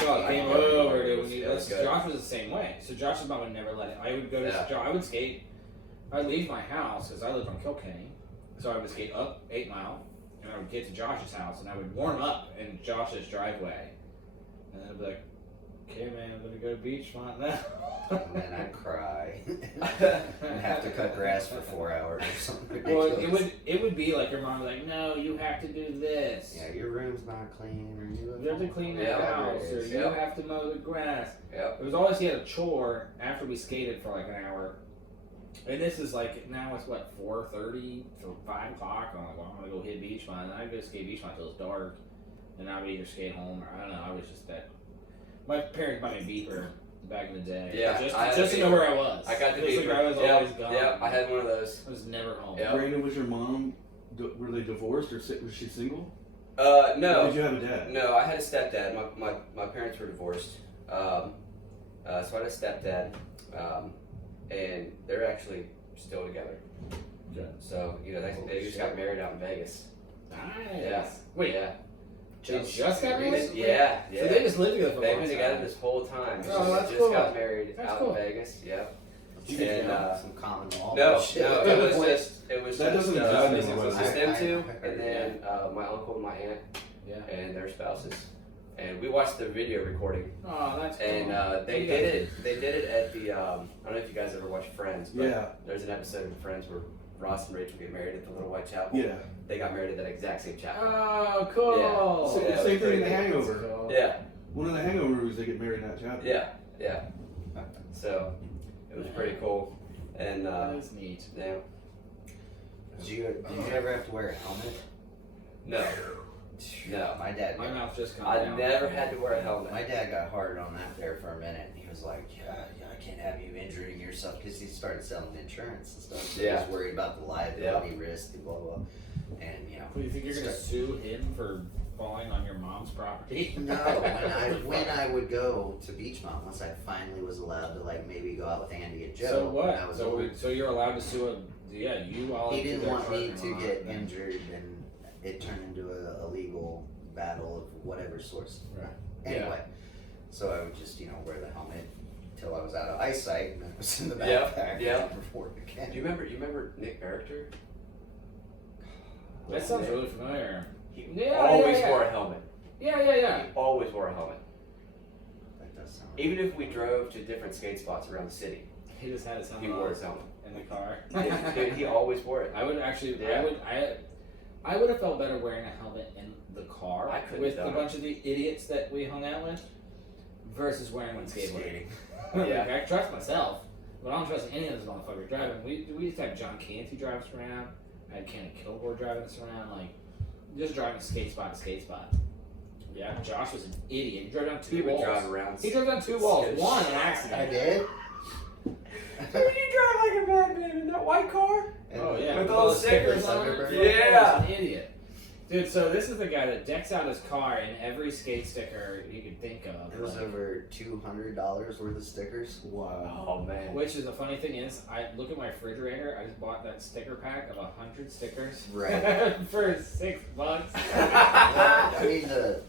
Oh, game over, dude. It was good. Josh was the same way. So Josh's mom would never let it. I would go to I would skate. I'd leave my house because I lived on Kilkenny, so I would skate up 8 Mile, and I would get to Josh's house, and I would warm up in Josh's driveway, and then I'd be like, "Okay, man, I'm gonna go to Beachmont now." And then I'd cry and have to cut grass for 4 hours or something Well, ridiculous. it would be like your mom would be like, "No, you have to do this. Yeah, your room's not clean, or You have to clean the Yeah, house, or you Yep. have to mow the grass." Yep. It was always he had a chore after we skated for like an hour. And this is like, now it's what, 4:30 to 5 o'clock. I'm like, well, I'm gonna go hit Beachmont. And I'd go skate Beachmont till it's dark. And I would either skate home or I don't know. I was just that. My parents bought me a beeper back in the day. Yeah, I had just a to know beeper. where I was. I got the Just beeper. like I was always gone. Yep, I had one of those. I was never home. Yeah. Brandon, was your mom, were they divorced or was she single? No. Or did you have a dad? No, I had a stepdad. My parents were divorced. So I had a stepdad, and they're actually still together. Good. So they just got married out in Vegas. Nice. Yeah. Wait, Yeah. they just got married? Yeah. So they just lived together for a They've long been time. together this whole time. Oh, that's just cool. got married That's out cool. in Vegas. Yep. You get And to Some common law. no, bullshit. it was That just doesn't exist it was anymore. just them two, I heard and then my uncle and my aunt Yeah. and their spouses. and we watched the video recording. Oh, that's cool. And they did it. They did it at the. I don't know if you guys ever watched Friends, but Yeah. there's an episode of Friends where Ross and Rachel get married at the Little White Chapel. Yeah. They got married at that exact same chapel. Oh, cool. Yeah. Same thing in pretty The cool. Hangover. Cool. Yeah, One of the Hangover movies, they get married in that chapel. yeah, yeah. So it was pretty cool, and That is neat. yeah, Did you ever have to wear a helmet? no, no. My dad. My mouth just comes I down. never had to wear a helmet. My dad got hard on that there for a minute. He was like, yeah, I can't have you injuring yourself because he started selling insurance and stuff. So Yeah. he was worried about the liability risk, blah, blah. And, you know. Do you think you're going to sue him for falling on your mom's property? No, when I would go to Beach Mom, once I finally was allowed to, like, maybe go out with Andy and Joe. So when I what? was So, older. so you're allowed to sue you all. He didn't their want me partner to on get it, then. injured and it turned into a legal battle of whatever source. Right. Anyway, so I would just, wear the helmet until I was out of eyesight and then it was in the Yeah, backpack yeah. before it again. Do you remember Nick Barrister? That sounds really familiar. He Yeah, always yeah. wore a helmet. Yeah. He always wore a helmet. That does sound Even if we drove to different skate spots around the city, He just had his helmet he wore on his helmet. in the car. He always wore it. I would actually. Yeah. I would have felt better wearing a helmet in the car I couldn't with have a done bunch of the idiots that we hung out with, versus wearing one skateboarding. Yeah. Like, I trust myself, but I don't trust any of those motherfuckers driving. We used to have John Canty drive us around. I had Kenny Kilgore driving us around, like just driving skate spot to skate spot. Yeah, Josh was an idiot. He drove down two He would walls. drive around. He drove down two walls. One an accident. I did? You drive like a madman in that white car? Oh yeah, With all the stickers on it. Thunderbird. Yeah. He's an idiot. Dude, so this is the guy that decks out his car in every skate sticker you can think of. It was like, over $200 worth of stickers. Wow. Oh man. which is the funny thing is, I look at my refrigerator. I just bought that sticker pack of 100 stickers Right. for $6. I mean, the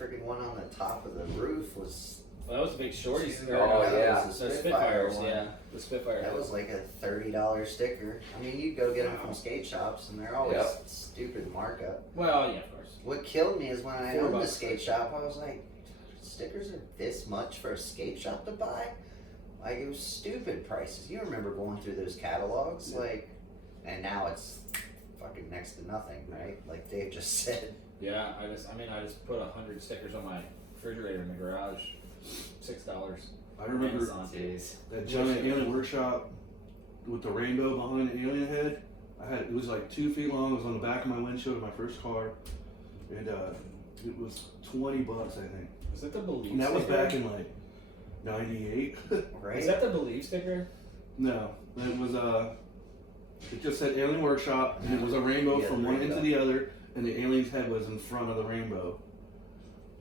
freaking one on the top of the roof was. Well, that was a big shorty sticker. Oh, that yeah. was the The Spitfire Spitfires, one. yeah. The Spitfire. That was like a $30 sticker. I mean, you go get them from skate shops, and they're always Yep. stupid markup. Well, yeah, of course. What killed me is when I $4 owned the skate shop, I was like, stickers are this much for a skate shop to buy? Like, it was stupid prices. You remember going through those catalogs? Yeah. Like, and now it's fucking next to nothing, right? Like Dave just said. Yeah, I just put 100 stickers on my refrigerator in the garage. $6. I remember Amazon. Jeez. that giant alien workshop with the rainbow behind the alien head. It was like 2 feet long. It was on the back of my windshield of my first car, and it was $20, I think. Is that the Believe And that was sticker? back in like '98. Right? Is that the Believe sticker? No, it was it just said Alien Workshop, and it was a rainbow Yeah, from the one end rainbow. to the other, and the alien's head was in front of the rainbow.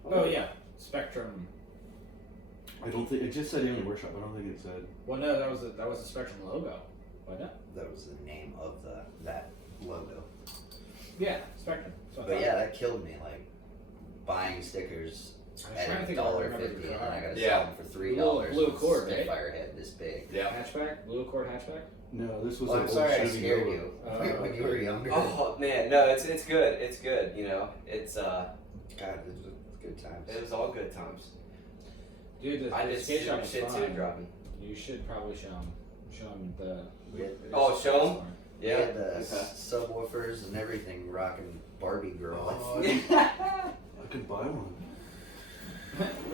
Oh yeah, Spectrum. I don't think it just said Alien Workshop. I don't think it said. Well, no, that was the Spectrum logo, wasn't it? That was the name of that logo. Yeah, Spectrum. So I But thought- yeah, that killed me. Like, buying stickers I was trying to at think of what I $1.50, remember and the then I car. gotta Yeah. sell them for $3. Blue with a cord, right? Spitfire head this big. Yeah. Hatchback, blue Accord hatchback. No, this was Well, an I'm old sorry I Chevy scared Nova. you Oh, when you were younger. Oh man, no, it's good. It's good. You know, it's God, this was good times. it was all good times. Dude, the I the did skate shop stupid is shit fun. too driving. You should probably show him the. Yeah. Oh, show 'em? We Yeah. had the Okay. subwoofers and everything rocking Barbie Girl. Oh, I could buy one.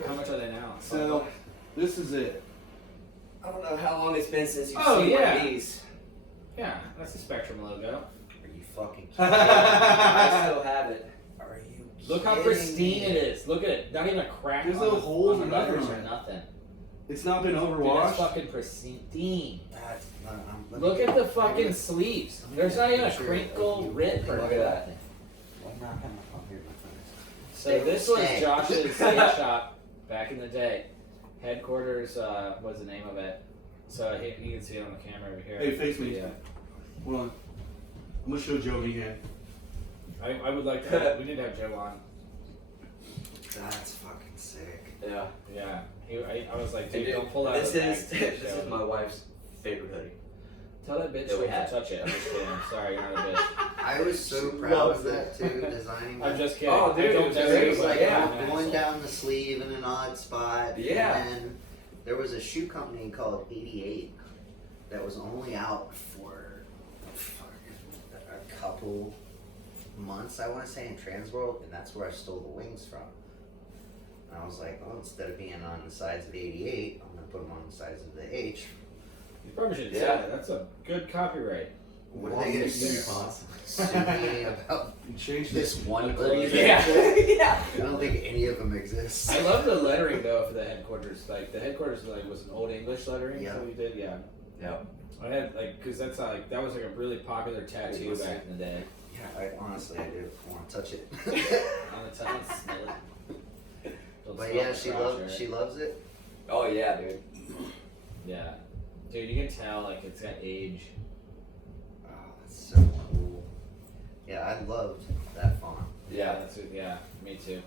How much are they now? So, this is it. I don't know how long it's been since you've Oh, seen yeah. one of these. Yeah, that's the Spectrum logo. Are you fucking kidding? I still have it. Are you Look how kidding pristine me? it is. Look at it. Not even a crack. There's on no the, holes on or the nothing letters on or it. nothing. It's not been Dude, overwashed. it's fucking pristine. That's not, Look at the fucking sleeves. There's not even a Sure. crinkle, rip, or Look at that. nothing. I'm not gonna come here, my friends. So Stay- this was stay. Josh's skate shop back in the day. Headquarters was the name of it. So you can see it on the camera over here. Hey, face me. Yeah. Hold on. I'm gonna show Joe Meehan. I would like to. We need to have Joe on. That's fucking sick. Yeah. Yeah. I was like, And dude, don't pull out this the is bag. this is my wife's favorite hoodie. Tell that bitch that we to had. touch it. I'm just kidding. I'm sorry, you're not a bitch. I was so She proud loves of that too, designing I'm that. just kidding. Oh, dude, I don't it was just- There was like Yeah. one down the sleeve in an odd spot. Yeah. And then there was a shoe company called 88 that was only out for a couple months, I want to say, in Transworld, and that's where I stole the wings from. And I was like, well, instead of being on the sides of 88, I'm going to put them on the sides of the H. You probably should say Yeah. that. That's a good copyright. What are they going to sue me about You changed this this. one Agree. little Yeah. thing? Yeah. I don't think any of them exist. I love the lettering though for the headquarters. Like the headquarters was an old English lettering. Yeah. So we did, yeah. Yeah. I had because that's like that was like a really popular tattoo back in the day. I honestly, I do want to touch it. On the tongue, smell it. Don't But smell yeah, the crotch, she loves it. Oh yeah, dude. Yeah, dude, you can tell like it's got age. Oh, that's so cool. Yeah, I loved that font. Yeah. That's it. Yeah, me too.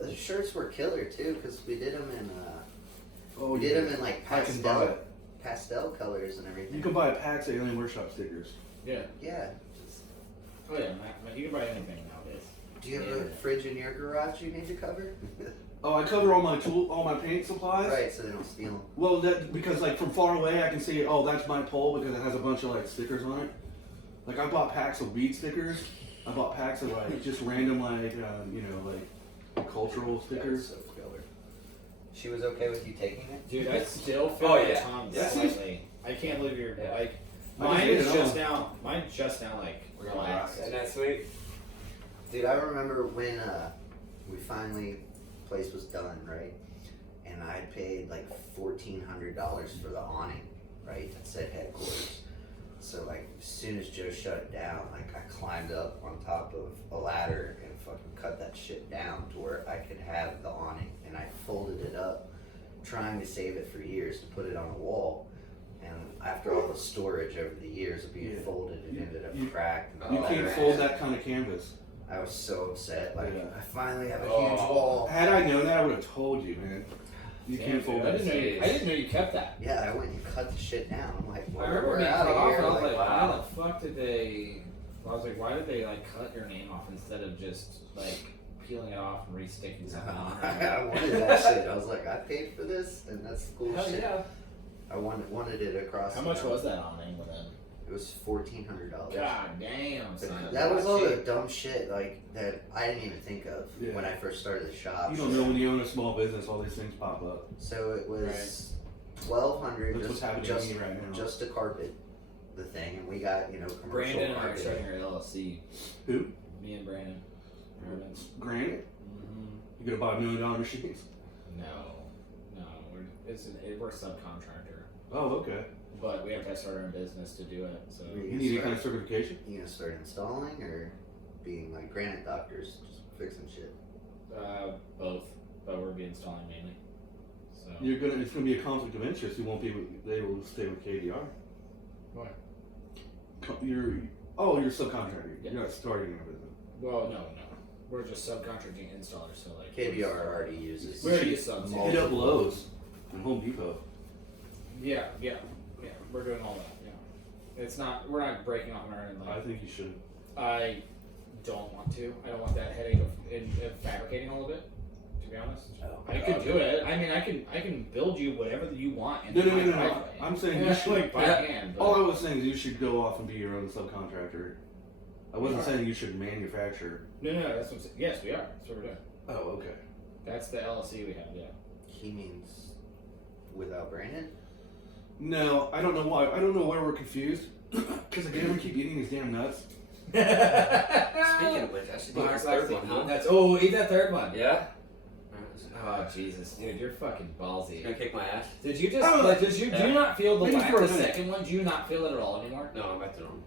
The shirts were killer too, because we did them in Oh, we did them in like I can buy it. pastel colors and everything. You can buy packs of Alien Workshop stickers. Yeah. Yeah. Just, Oh yeah, you can buy anything nowadays. do you have a fridge in your garage you need to cover? Oh, I cover all my paint supplies. Right, so they don't steal them. Well, that because like from far away I can see. Oh, that's my pole because it has a bunch of like stickers on it. Like I bought packs of weed stickers. I bought packs of like just random like like cultural stickers. So killer. She was okay with you taking it? Dude, I still feel Oh, my yeah. tongue Yeah. slightly. I can't believe you're Yeah. like I mine just is ate it just all. now. Mine's just now like relaxed. Isn't that sweet? Dude, I remember when we finally place was done, right? And I paid like $1,400 for the awning, right? That said headquarters. So like as soon as Joe shut it down, like I climbed up on top of a ladder and fucking cut that shit down to where I could have the awning, and I folded it up, trying to save it for years to put it on a wall. And after all the storage over the years of being Yeah. folded, it ended up You- cracked. And You all can't that. fold that kind of canvas. I was so upset. Like Yeah. I finally have a Oh. huge wall. Had I known that, I would have told you, man. You Damn, can't dude, fold I that. didn't know you kept that. Yeah, I went and cut the shit down. I'm like, I well, remember we're being out cut of off, here. and I was like, wow. why the fuck did they? I was like, why did they like cut your name off instead of just like peeling it off and resticking something on? I wanted that shit. I was like, I paid for this, and that's cool Hell shit. yeah! I wanted it across. How much was that awning with them? It was $1,400. God damn, son. That was all the dumb shit like that I didn't even think of Yeah. when I first started the shop. You don't know when you own a small business, all these things pop up. So it was $1,200 That's what's happening just to me right now. just to carpet the thing, and we got commercial Brandon and I are carpet. starting our LLC. Who? Me and Brandon. Granted, Mm-hmm. you gonna buy $1 million machines. No, we're a subcontractor, Oh, okay. but we have to start our own business to do it. So Really? You need any kind of certification? You gonna start installing or being like granite doctors, just fixing shit? both, but we're be installing mainly. So It's gonna be a conflict of interest. You won't be able to stay with KDR. Why? You're subcontractor. Yeah. You're not starting a business. well, no, we're just subcontracting installers. So like KBR already uses. We already use subs. multiple- Hit up Lowe's and Home Depot. Yeah, we're doing all that. Yeah, it's not. We're not breaking off on our own. I Like think you should. I don't want to. I don't want that headache of fabricating all of it. To be honest, I could do it. I mean, I can build you whatever you want. No. my driveway. I'm saying Yeah, you should. like by hand. But All I was saying is you should go off and be your own subcontractor. I wasn't Alright. saying you should manufacture. no, that's what I'm saying. Yes, we are. That's what we're doing. Oh, okay. That's the LLC we have. Yeah. He means without Brandon. No, I don't know why. I don't know why we're confused. Because again, we keep eating these damn nuts. Speaking of which, I should do Box the third one, huh? That's eat that third one. Yeah? Oh Jesus, dude, you're fucking ballsy. You gonna kick my ass? Did you just Oh, like? Do you not feel the maybe lack? for a The minute. second one, do you not feel it at all anymore? No, I'm at the wrong.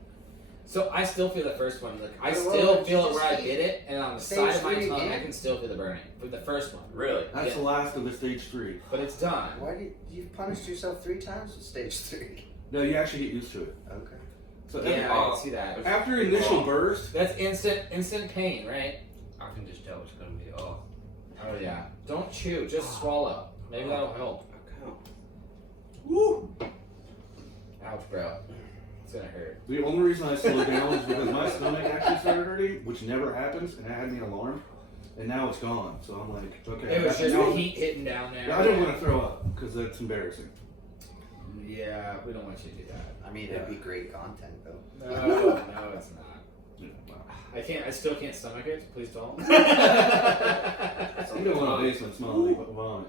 So I still feel the first one. Like I Well, still well, feel it just where I eat did it, and on the stage side of my 3 tongue, I again? can still feel the burning from the first one. Really? That's Yeah. the last of the stage 3. But it's done. Why did you punished yourself 3 times with stage 3? No, you actually get used to it. Okay. So Yeah, I can see that. after initial burst, That's instant pain, right? I can just tell it's gonna be off. Oh yeah. Don't chew, just swallow. Maybe that'll help. Okay. Woo! Ouch, bro. It's gonna hurt. The only reason I slowed down is because my stomach actually started hurting, which never happens, and it had me an alarm. And now it's gone. So I'm like, okay. It was just now- the heat hitting down there. Yeah, I don't want to throw up because that's embarrassing. Yeah, we don't want you to do that. I mean, it'd be great content though. No, no, it's not. Yeah, wow. I still can't stomach it. Please don't. You don't want a basement smelling like vomit.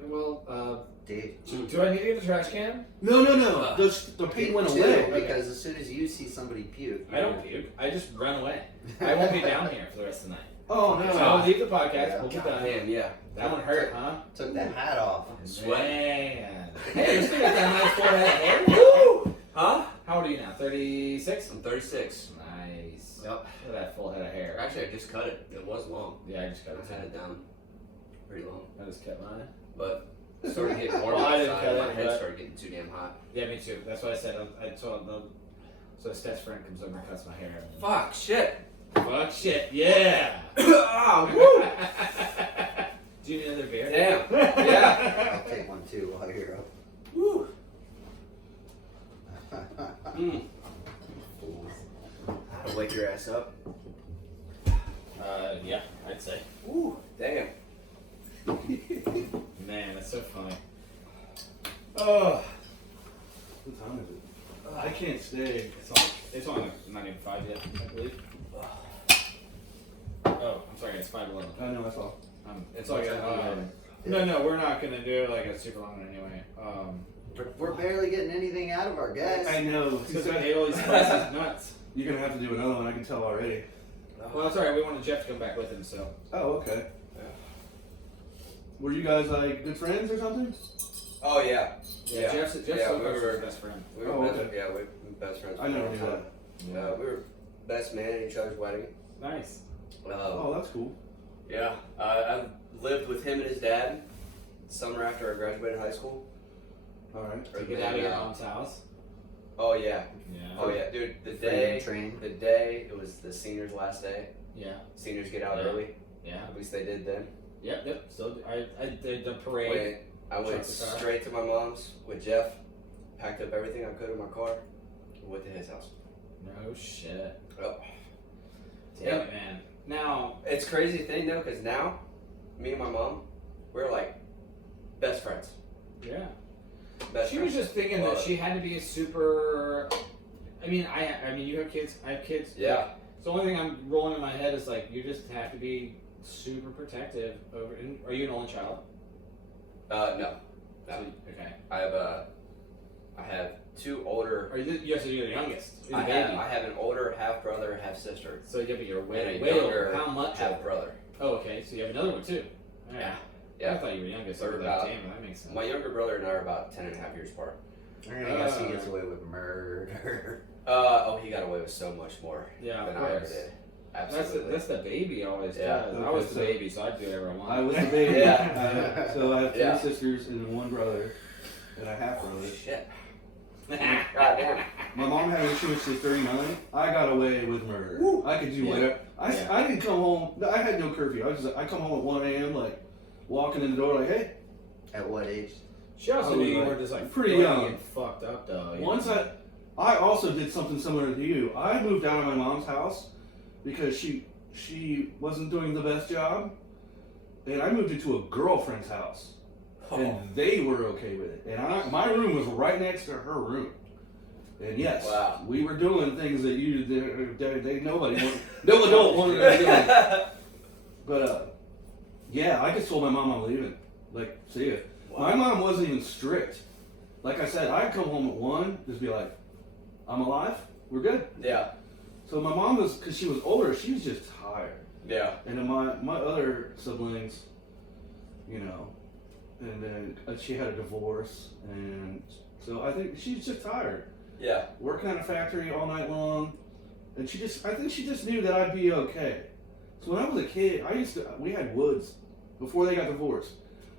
Well, Dave. do I need to get a trash can? No. The pain went Too, away. because as soon as you see somebody puke, I don't puke. I just run away. I won't be down here for the rest of the night. Oh no. So I'll leave the podcast. Yeah. We'll be God done. damn, yeah. That one hurt, huh? took the hat off. Sweat. Man. Hey, you still got that nice forehead of hair. Woo! Huh? How old are you now? 36? I'm 36. Nice. Yep. Look at that full head of hair. Actually, I just cut it. It was long. Yeah, I just got I had it. it down pretty long. I just kept mine. But it started getting warm Well, I didn't outside. cut My it, head but- started getting too damn hot. Yeah, me too. That's what I said. I told them. So Steph's friend comes over and cuts my hair. Fuck, shit. Fuck shit. Yeah. Ah, woo! Do you need another beer? Damn. Yeah. I'll take one too while you're up. Woo. Mm. I'll wake your ass up. Yeah, I'd say. Woo. Damn. Man, that's so funny. Oh, What time is it? I can't stay. it's only not even 5 yet, I believe. Oh, I'm sorry, it's 5:11. I know, that's all. It's like no, we're not gonna do like a super long one anyway. We're barely getting anything out of our guests. I know. Because we ate all these spices nuts. You're gonna have to do another one. I can tell already. Well, it's alright. We wanted Jeff to come back with him, so. Oh, okay. Were you guys like good friends or something? Oh, yeah. Yeah, Jeff's Yeah, so we close to were- his best friend. We were Oh, best, okay. yeah, we were best friends. I never for a knew long that. time. We were best man at each other's wedding. Nice. Oh, that's cool. Yeah, I lived with him and his dad summer after I graduated high school. All right. To get out of your mom's house. Oh yeah, Yeah. oh yeah, dude. The Freedom train. day it was the seniors' last day. Yeah. Seniors get out Yeah. early. Yeah. At least they did then. Yep. So I did the parade. I went Truck the car. straight to my mom's with Jeff, packed up everything I could in my car, and went to his house. No shit. Oh. Damn it, man. Now. It's crazy thing though, because now, me and my mom, we're like best friends. Yeah. Best She was friends. just thinking that she had to be a super. I mean, you have kids. I have kids. Yeah. So the only thing I'm rolling in my head is like you just have to be super protective over. And are you an only child? No. So, okay. I have two older. Are you? Yes, you're the youngest. You're I the baby. have an older half brother, half sister, So yeah, but you're and way a way younger older. How much? half older? brother. Oh, okay. So you have another one too. All right. Yeah. I thought you were youngest. They're So about- damn, that makes sense. My younger brother and I are about 10.5 years apart. I guess he gets away with murder. He got away with so much more Yeah, than of I ever course. did. Absolutely. That's the baby always Yeah. does. I was Okay, the so- baby, so I'd do whatever I want. I was the baby. Yeah. So I have three Yeah. sisters and one brother, and a half brother. Shit. God damn. My mom had when she was 39. I got away with murder. I could do Yeah. whatever. Yeah. I didn't come home. I had no curfew. I come home at 1 a.m. like walking in the door like, hey. At what age? She also I knew was you like- were just like pretty fucking young. getting fucked up though. you Once know? I also did something similar to you. I moved out of my mom's house because she wasn't doing the best job, and I moved into a girlfriend's house, and they were okay with it. And my room was right next to her room. And yes, Wow. we were doing things that no adult wanted to do. But yeah, I just told my mom I'm leaving. Like, see ya. My mom wasn't even strict. Like I said, I'd come home at 1, just be like, I'm alive, we're good. Yeah. So my mom was, because she was older, she was just tired. Yeah. And then my other siblings, you know, and then she had a divorce, and so I think she's just tired. Yeah. Working at a factory all night long, and I think she just knew that I'd be okay. So when I was a kid, we had woods before they got divorced.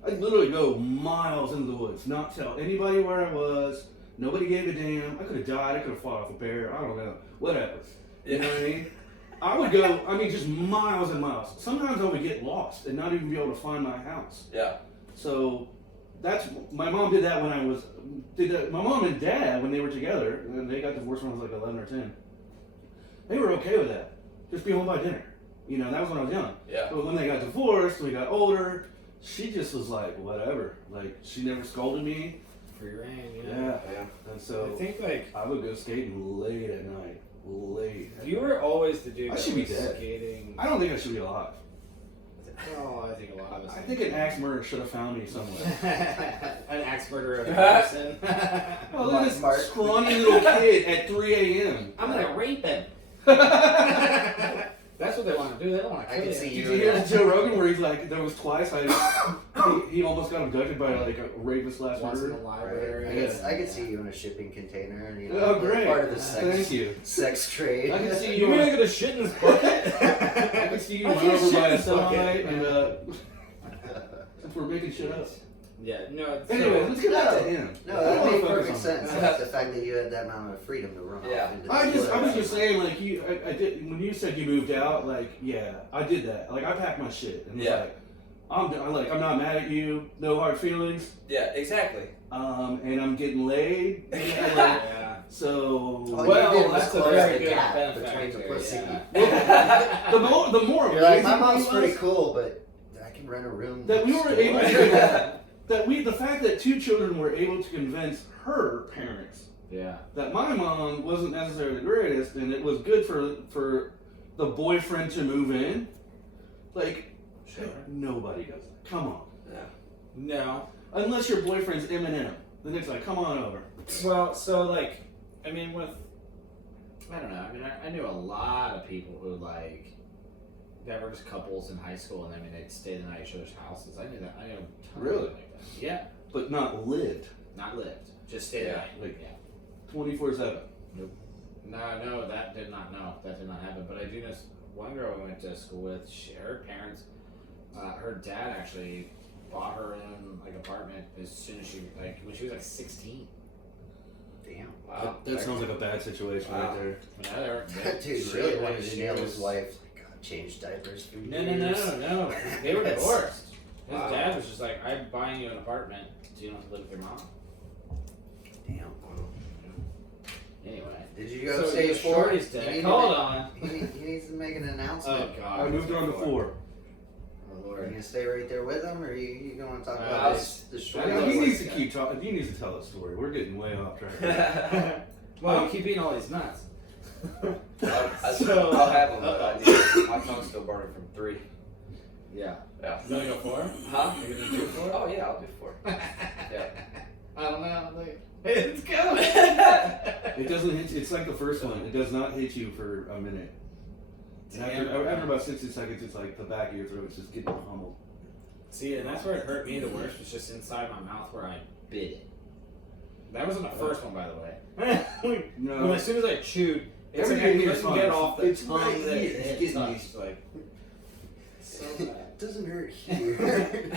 I'd literally go miles into the woods, not tell anybody where I was. Nobody gave a damn. I could have died. I could have fought off a bear. I don't know. Whatever. You know what I mean? I would go, just miles and miles. Sometimes I would get lost and not even be able to find my house. Yeah. So my mom did that when my mom and dad, when they were together, and they got divorced when I was like 11 or 10, they were okay with that. Just be home by dinner. You know, that was when I was young. Yeah. But when they got divorced, we got older, she just was like, whatever. Like, she never scolded me. Free reign, Yeah. Yeah. And so I think like I would go skating late at night. Late. at you night. were always the dude I that should be was dead. skating. I don't think I should be alive. Oh, I think a lot of us. I think an axe murderer should have found me somewhere. An axe murderer of a person. Oh, look at Mark. this scrawny little kid at 3 a.m. I'm gonna rape him. That's what they want to do. They don't want to I kill can you. see Did you. you hear Joe Rogan where he's like, there was twice he almost got abducted by like a rapist last Once in the murderer. library. I could see you in a shipping container, and you know, Oh, great. part of the Thank you. sex trade. I can see You you. mean I gonna shit in this bucket? I can see you I run can't over shit by in a this semi bucket. and if we're making shit up. Yeah, no. Anyway, let's get back to him. No, I that don't made wanna focus perfect on sense. that. The fact that you had that amount of freedom to run Yeah. off into the I was woods. just saying, like I did when you said you moved out, like yeah, I did that. Like I packed my shit and was Yeah. like, I'm not mad at you, no hard feelings. Yeah, exactly. And I'm getting laid. Yeah. So All you Well, did was that's a close very the good gap benefactor, between the pussy. yeah. the more You're like, amazing my mom's thing was pretty cool, but I can rent a room. that we were next able door." to the fact that two children were able to convince her parents Yeah. that my mom wasn't necessarily the greatest, and it was good for the boyfriend to move in. Like, Sure. nobody does that. Come on. No. Unless your boyfriend's Eminem, then it's like, come on over. Well, so like, I mean, I don't know. I mean, I knew a lot of people who like, that were just couples in high school, and I mean, they'd stay the night at each other's houses. I knew that. I knew a ton of Really? people like that. Yeah. But not lived Not lived. Just stay the Yeah. night. Like- Yeah. 24/7. No, that did not happen. But I do know one girl we went to school with. Her parents, her dad actually bought her own like apartment as soon as when she was like 16. Damn. Wow. That sounds like a bad situation Wow. right there. Yeah, That dude she- really like, wanted to she nail was- his wife. God, change diapers for No. years. They were That's- divorced. His Wow. dad was just like, I'm buying you an apartment. Do you want to live with your mom? Damn. Anyway. Did you go So stage the 4? shorty's You dead. need Hold to on. make- He needs to make an announcement. Oh, God. I moved on to 4. Oh, Are you Lord. gonna stay right there with him, or are you going to talk Uh, about the I shorty? know, he looks needs to like keep talking. He needs to tell a story. We're getting way off track. Well, you keep eating all these nuts. I'll have them, but I need, my tongue's still burning from 3. Yeah. Yeah. You want to go 4? Huh? You're going to do 4? Oh yeah, I'll do 4. Yeah. I don't know. It's coming. It doesn't hit you. It's like the first one. It does not hit you for a minute. And after about 60 seconds, it's like the back of your throat is just getting pummeled. See, and that's where it hurt me the worst, was just inside my mouth where I bit it. That wasn't the first one, by the way. No. When as soon as I chewed, it's like I Everything here is couldn't fine. get off the It's tongue right that here. it It's hit. getting It's like, so bad. Doesn't hurt here.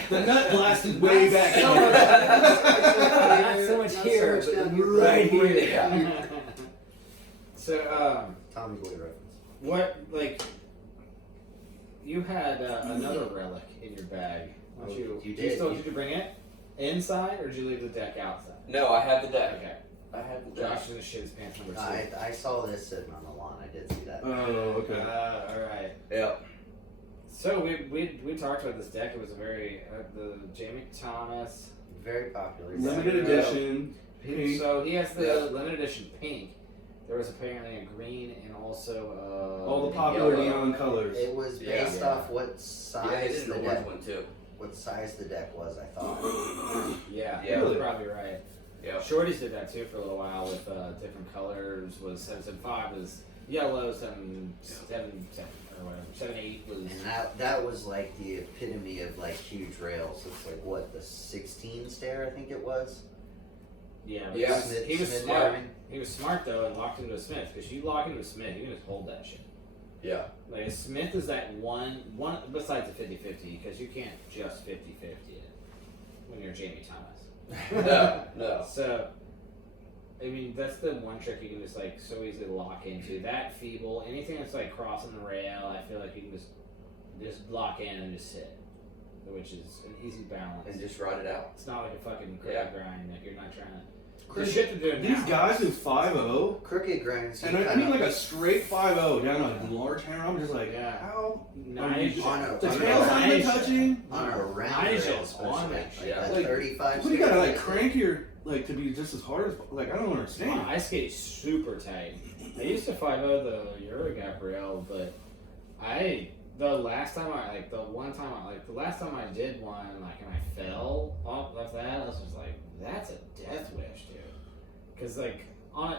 The nut blasted way back. So here. Not so much Not here, so much but down here. right here. Yeah. So, Tommy Boy reference. what, like, you had another relic in your bag. Oh, Did you, you did you did. still, did you bring it inside, or did you leave the deck outside? No, I have the deck. Okay. I have the deck. Josh is gonna shit his pants number 2. I saw this sitting on the lawn. I did see that. Oh, okay. Alright. Yeah. So we talked about this deck. It was a very the Jamie Thomas. Very popular. Limited Yeah. edition. Pink. So he has the Yeah. limited edition pink. There was apparently a green and also All the popular yellow. neon colors. It was Yeah. based Yeah. off what Yeah, size it did the an deck. orange one too. What size the deck was, I thought. Yeah, Yeah. you're probably right. Yeah. Shorties did that too for a little while with different colors. Was 775 was yellow, 777 or whatever. 78 was. And that was like the epitome of like huge rails. It's like what, the 16 stair, I think it was. Yeah, but Yeah. he was Smith smart. Diamond. He was smart though and locked into a Smith, because you lock into a Smith, you can just hold that shit. Yeah. Like a Smith is that one besides a 50-50, because you can't just 50-50 it when you're Jamie Thomas. No. So, I mean, that's the one trick you can just like so easily lock into. That feeble, anything that's like crossing the rail, I feel like you can just lock in and just sit. which is an easy balance. And just ride it out. It's not like a fucking Yeah. grind that you're not trying to. Crooked- The shit to do These now. guys do 5-0, Crooked grinds. and I mean like a straight 5-0 down a large hammer. I'm just like, Yeah. how? Nigel. The on tail's not even Nigel. touching. a round Nigel's rail, especially, on like it. Yeah. that Like, 35. What do you gotta like scale. crank your like to be just as hard as like I don't understand. My ice skate super tight. I used to 5-0 the Eurogap rail, but the last time I did one like and I fell off that, I was just like, that's a death wish, dude. Because like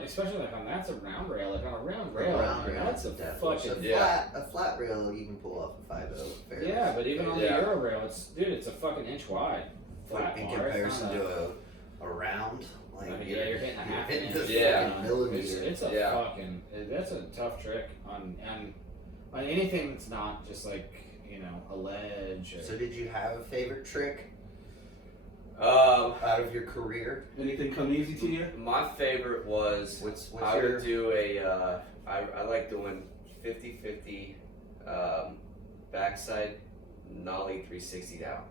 especially like on that's a round rail, like on a round rail, Round rail, that's a death fucking wish. Yeah. A flat rail you can pull off a 5-0. fairly. yeah. But even on the Yeah. Euro rail, it's a fucking inch wide. Flat in bar. comparison It's not to a round. Like, I mean, yeah, you're hitting a half hitting inch. the Yeah. fucking millimeter. It's a Yeah. fucking that's a tough trick on like anything that's not just like a ledge. Or, So did you have a favorite trick My out of your career? Anything come easy to you? favorite was What's I your would do I like doing 50-50 backside nollie 360 down.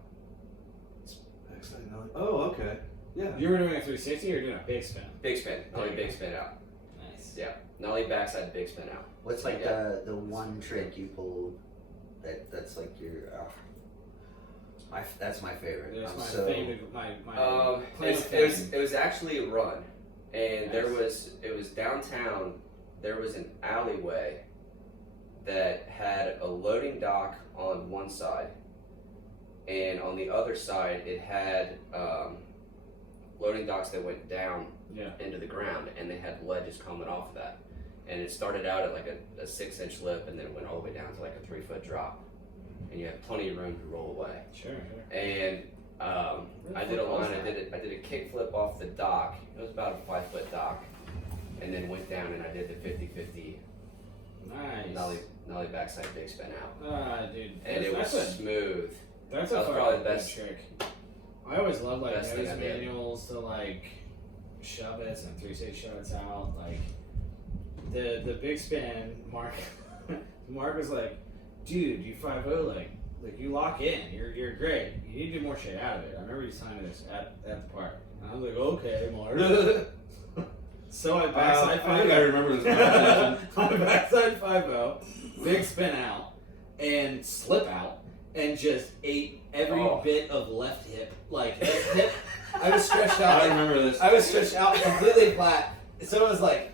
Oh, okay. Yeah. you were doing a 360 or doing a big spin? Big spin, nollie Okay. big spin out. Nice. Yeah, nollie backside, big spin out. What's like Yeah. the one trick you pulled that's like your that's my favorite. That's I'm my so favorite. My claim of It was actually a run, and Nice. it was downtown. There was an alleyway that had a loading dock on one side, and on the other side it had loading docks that went down Yeah. into the ground, and they had ledges coming off of that. And it started out at like a 6-inch lip, and then it went all the way down to like a 3-foot drop, and you had plenty of room to roll away. Sure. And I did a line. I did a kick flip off the dock. It was about a 5-foot dock, and then went down and I did the 50-50 Nice. nollie backside big spin out, Ah, dude. and it was that's smooth. that's that a was fucking probably the good best- trick. I always love like best thing nose I did. manuals to like shove it and 360 shove it out. Like the big spin, Mark was like, dude, you 5-0 like you lock in. You're great. You need to do more shit out of it. I remember you telling me this at the park. And I was like, okay, Mark. So I backside I think I 5-0. remember this conversation. I backside 5-0, big spin out, and slip out, and just ate every bit of left hip. Like left hip, I was stretched out. I remember this. I was stretched out completely flat. So it was like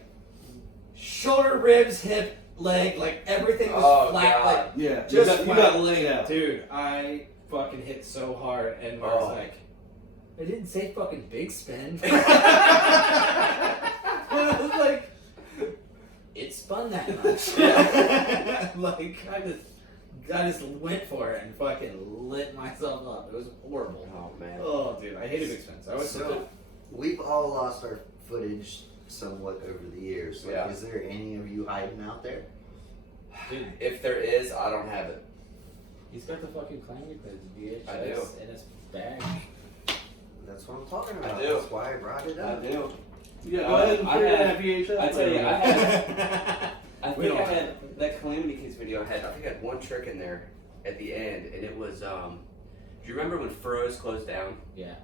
shoulder, ribs, hip, leg, like everything was flat. God. Like, Yeah, Just you got laid out. dude, I fucking hit so hard, and Mark's like, I didn't say fucking big spin. I was like, it spun that much. Like I just went for it and fucking lit myself up. It was horrible. Oh man. Oh, dude, I hated big spins. I was So we've all lost our footage somewhat over the years. Like, Yeah. is there any of you hiding out there? dude, If there is, I don't have it. he's got the fucking clanging VHS I do. in his bag. That's what I'm talking about. do. That's why I brought it up. do. Yeah, go ahead and I figure had- that VHS. I tell you, I later. I We think don't I had that Calamity Kids video. I think I had one trick in there at the end, and it was. Do you remember when Furrows closed down Yeah.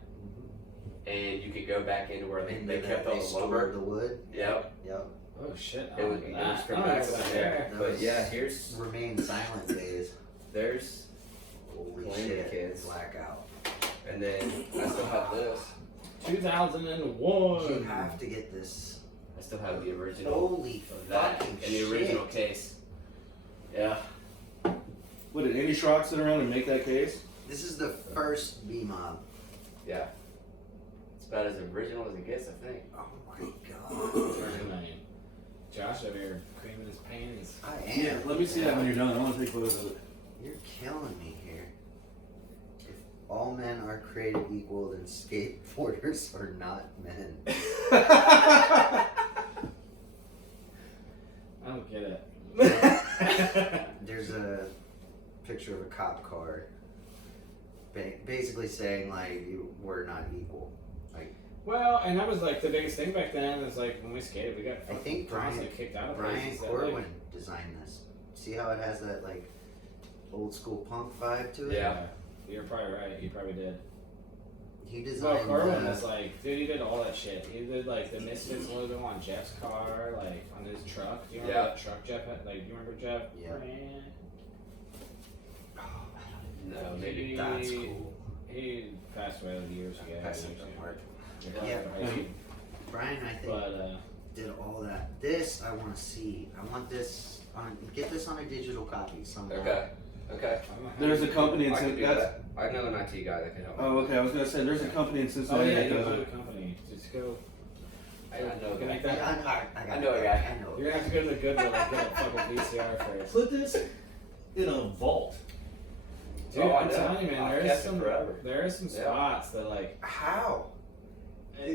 and you could go back into where they Into kept that all they the stored lumber? the wood. Yep. Yep. Oh shit. It was from back over there. But yeah, here's Remain silent days. there's Holy Calamity shit. Kids. Blackout. and then I still have this. 2001. You have to get this. I still have the original Holy of that fucking in the original shit. case. Yeah. What did Andy Schrock sit around and make that case? This is the first B-Mob. Yeah. It's about as original as it gets, I think. Oh my god. Man. Josh over here creaming his panties. I am. Yeah, let me see that when you're done. I want to take photos of it. You're killing me here. If all men are created equal, then skateboarders are not men. I don't get it. There's a picture of a cop car basically saying, like, we're not equal. Well, and that was like the biggest thing back then. Is like when we skated, we got I think constantly kicked out of Brian places. that, Corwin like, designed this. See how it has that, like, old school punk vibe to it? Yeah. You're probably right. You probably did. He Well, designed. Carwin was like, dude, he did all that shit. He did like the Misfits logo on Jeff's car, like on his truck. Do you remember that truck Jeff had? Like, do you remember Jeff? Yeah. No, maybe. That's cool. He passed away years ago. Passed away from heart. Yeah. Yeah. Brian, I think, But did all that. This I want to see. I want this on. Get this on a digital copy somehow. Okay. There's a company in I can do Cincinnati. that. I know an IT guy that can help. Oh, okay. I was gonna say there's a company in oh Cincinnati yeah, that you does know it. the company. Just go. I know a Can guy. make that. I know a guy. I know. You're gonna have to go to the Goodwill and get a fucking VCR first. Put this in a vault. Dude, Oh, I I'm know. telling you, man, I've there is kept it some forever. there are some Yeah. spots that like How?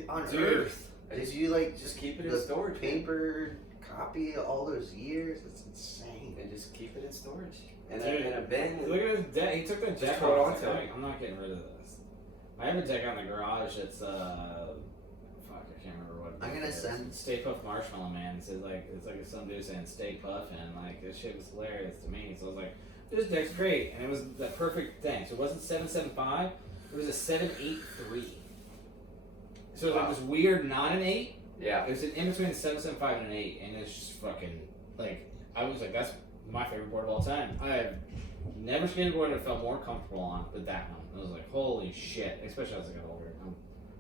On dude, Earth? Did you like Just keep it in the storage. paper copy all those years? It's insane. And just keep it in storage. And Dude, in a bin. Look at his deck. He took the Just deck hold off. on He's to it. like, I'm not getting rid of this. I have a deck out in the garage that's fuck, I can't remember what. I'm deck gonna it is. send- Stay Puft Marshmallow Man. It's like some dude saying Stay Puft, and like this shit was hilarious to me. So I was like, this deck's great, and it was the perfect thing. So it wasn't 775. It was a 783. So it was like this weird, not an 8. Yeah. It was in between a 775 and an 8, and it's just fucking like I was like, that's my favorite board of all time. I have never skated a board I felt more comfortable on, but that one. I was like, holy shit! Especially as I got older.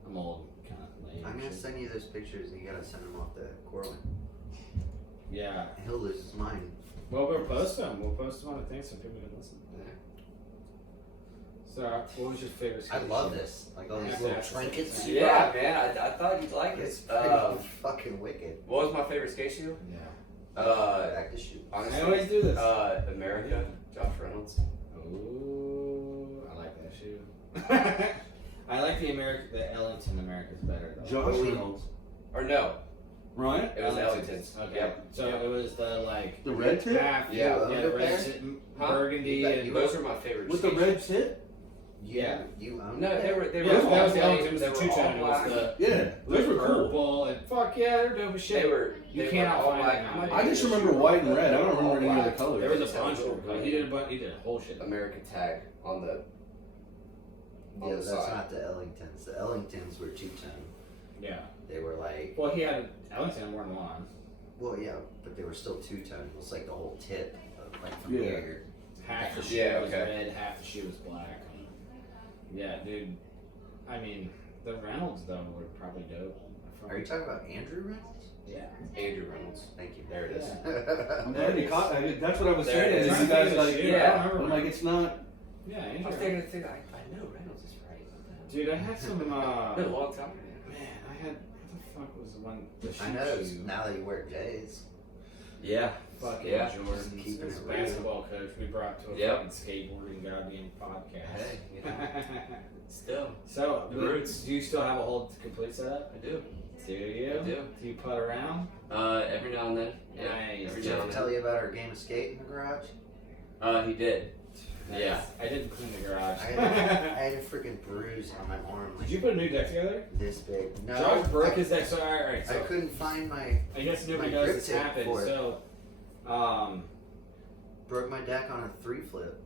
I'm old, kind of lame. I'm gonna shit. send you those pictures and you gotta send them off to Corwin. Yeah. He'll lose his mind. Well, we'll post them. We'll post them on the thing so people can listen. So, what was your favorite? I skate love shoe? this. Like all these Yeah, little that's- trinkets. Yeah, man. I thought you'd like It's it. pretty fucking wicked. What was my favorite skate shoe? Yeah. Back to shoot. Honestly, I always do this. America, Josh Reynolds. Ooh, I like that shoe. I like the Ellington America's better though. Josh Reynolds. Or no, Ryan? it was Ellington's. Okay. Yep. So Yep. it was the like The red tip? half, Yeah. yeah, the red tip, Huh? burgundy, You bet and you Those are my favorite. With the skate red shoes. tip? Yeah. You own No, it? they were. yeah, all that was the white, Ellington. It was they the were two all tone. It was black. the Yeah, those were cool. purple and fuck yeah, they're dope as shit. They were. You they cannot were all find black. them I'm nowadays. like, I just "This remember shoe white and was red. I don't all remember any black." other colors. There was a That's how bunch it of was. them. He did a whole shit. American tag on the. Yeah, the that's side. not the Ellingtons. The Ellingtons were two-tone. Yeah. They were like, Well, he had Ellington more than one. well, yeah, but they were still two-tone. It was like the whole tip, like from Yeah. here. Half the shoe Yeah, was okay. red, half the shoe was black. Yeah, dude. I mean, the Reynolds though were probably dope. Are you talking about Andrew Reynolds? Yeah. Andrew Reynolds. Thank you. There it is. I'm glad you caught. That's what I was There saying. it is. And you guys like, Dude, Yeah. I don't remember. I'm like, it's not. Yeah, I Andrew. was thinking, I know Reynolds is right. What the Dude, I had some. hell? Been a long time. Man, I had. What the fuck was the one? The I shoe know. shoe. Now that you wear J's. Yeah. Fucking Yeah. Jordan, Keeping his it real. basketball coach, we brought to a Yep. fucking skateboarding goddamn podcast. Hey, you know. Still, So, The roots. do you still have a whole complete setup? I do. Do you? I do. Do you putt around? Every now and then. Yeah. Nice. Every Did now Jeff and tell then. you about our game of skate in the garage? He did. Yeah. Nice. I didn't clean the garage. I had a freaking bruise on my arm. Did you put a new deck together? This big? No. Josh broke I, his deck. So, alright, I so couldn't find my. I guess nobody my knows grip this tape happened. for it. Broke my deck on a 3-flip.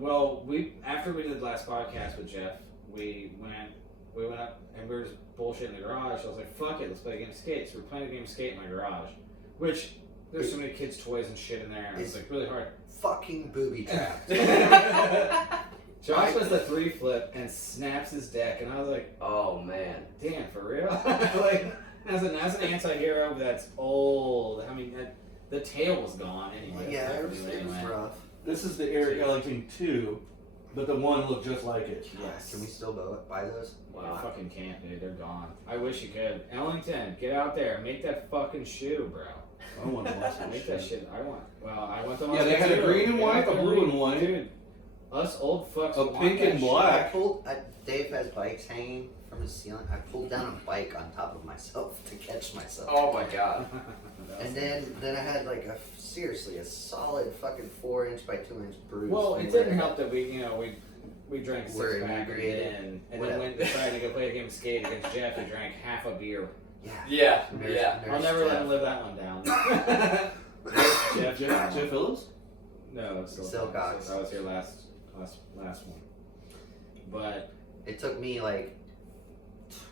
Well, after we did the last podcast with Jeff, we went up and we were just bullshitting in the garage. I was like, fuck it, let's play a game of skate. So we're playing a game of skate in my garage, which there's so many kids' toys and shit in there. And it's like really hard. Fucking booby trap. Josh does the 3-flip and snaps his deck, and I was like, Oh man. damn, for real? Like, as an anti-hero that's old, I mean, the tail was gone anyway. Yeah, it was rough. This is the Eric Ellington 2, but the one looked just like it. Yes. Can we still buy those? Wow. I fucking can't, dude. They're gone. I wish you could. Ellington, get out there. Make that fucking shoe, bro. I want to watch that Make that shit. I want them. Yeah, they had a green and white, a blue and white. Dude, us old fucks. A want pink that and shit. black. Dave has bikes hanging from the ceiling. I pulled down a bike on top of myself to catch myself. Oh my god. And then I had like seriously a solid fucking 4-inch by 2-inch bruise. Well, it didn't help that we drank a We're 6-pack inebriated. and Whatever. then went decided to go play a game of skate against Jeff who drank half a beer. Yeah. Yeah. Nurse- Yeah. I'll Nurse never let Jeff. him live that one down. Jeff Phillips? No, it's Silcox. I was here last one. But It took me like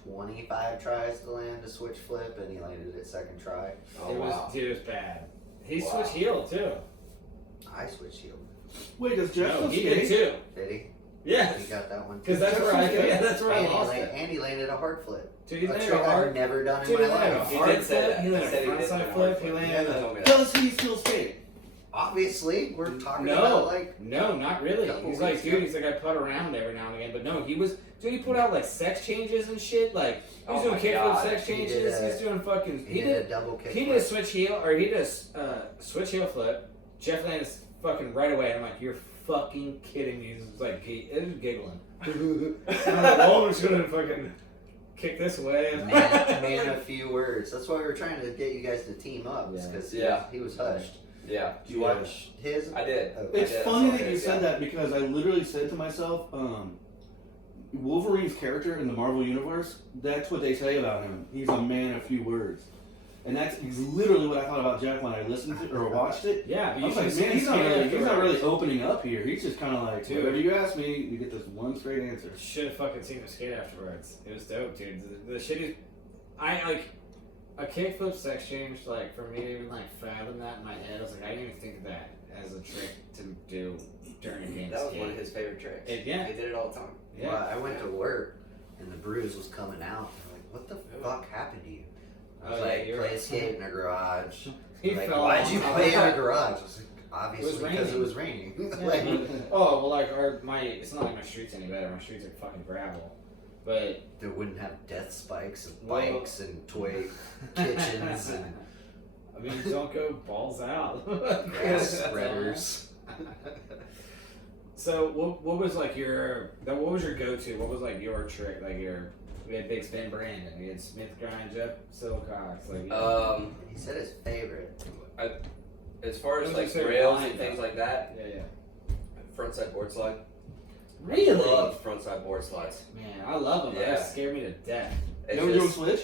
25 tries to land a switch flip, and he landed it second try. Oh, it was wow. dude, it was bad. He Wow. switched heel too. I switched heel. Wait, does Jeff No, still he did skate? too. Did he? Yes. He got that one. Because that's where I lost it. And he landed a hard flip. Dude, he A landed trick a I've hard. never done in Dude, he my landed a life. He hard did say flip. that. He He landed said a he did frontside land a flip. hard He flip. landed Yeah, a. told me that. Does he still skate? Obviously, we're talking about like No, not really. couple He's like, weeks dude, ago. he's like, I putt around every now and again. But no, he was, dude, he put out like sex changes and shit. Like, he was Oh doing my kickflip God. sex He did changes. a- He's doing fucking. he did a double kick. He did a switch heel, or he did a switch heel flip. Jeff landed fucking right away. I'm like, you're fucking kidding me. He was like, he was giggling. I'm like, oh, I'm just gonna fucking kick this away. man a few words. That's why we were trying to get you guys to team up, Yeah. because Yeah. he was hushed. Yeah. Did you watch his? I did. Oh, It's I did. funny I saw that you his, said yeah. that because I literally said to myself, Wolverine's character in the Marvel Universe, that's what they say about him. He's a man of few words. And that's literally what I thought about Jeff when I listened to or watched it. Yeah, I but you was like, should man, see he's not really afterwards. opening up here. He's just kind of like, Dude. whatever you ask me, you get this one straight answer. Should have fucking seen him skate afterwards. It was dope, dude. The shit is, I like a kickflip sex change. Like for me to even like fathom that in my head, I was like, I didn't even think of that as a trick to do during a game. That was skate. one of his favorite tricks. Yeah. He did it all the time. Yeah. Well, I went to work, and the bruise was coming out. I'm like, what the fuck happened to you? I was Oh, yeah, like, you're play right. skate in a garage. He Like, fell why'd you off. play in a garage? I was like, It obviously was because it raining. was raining. Yeah. Like, Oh well, like it's not like my streets any better. My streets are fucking gravel, but they wouldn't have death spikes and Well- bikes and toy kitchens and I mean, don't go balls out. grass spreaders. So what was like what was your go-to? What was like your trick? Like we had Big Spin Brandon, we had Smith Grind, Jeff Silcox. Like He said his favorite. As far as What was like your favorite rails line, and things though? like that, yeah. frontside board slide. Really? I love frontside board slides. Man, I love them. Yeah. They scare me to death. It's Never doing just, switch?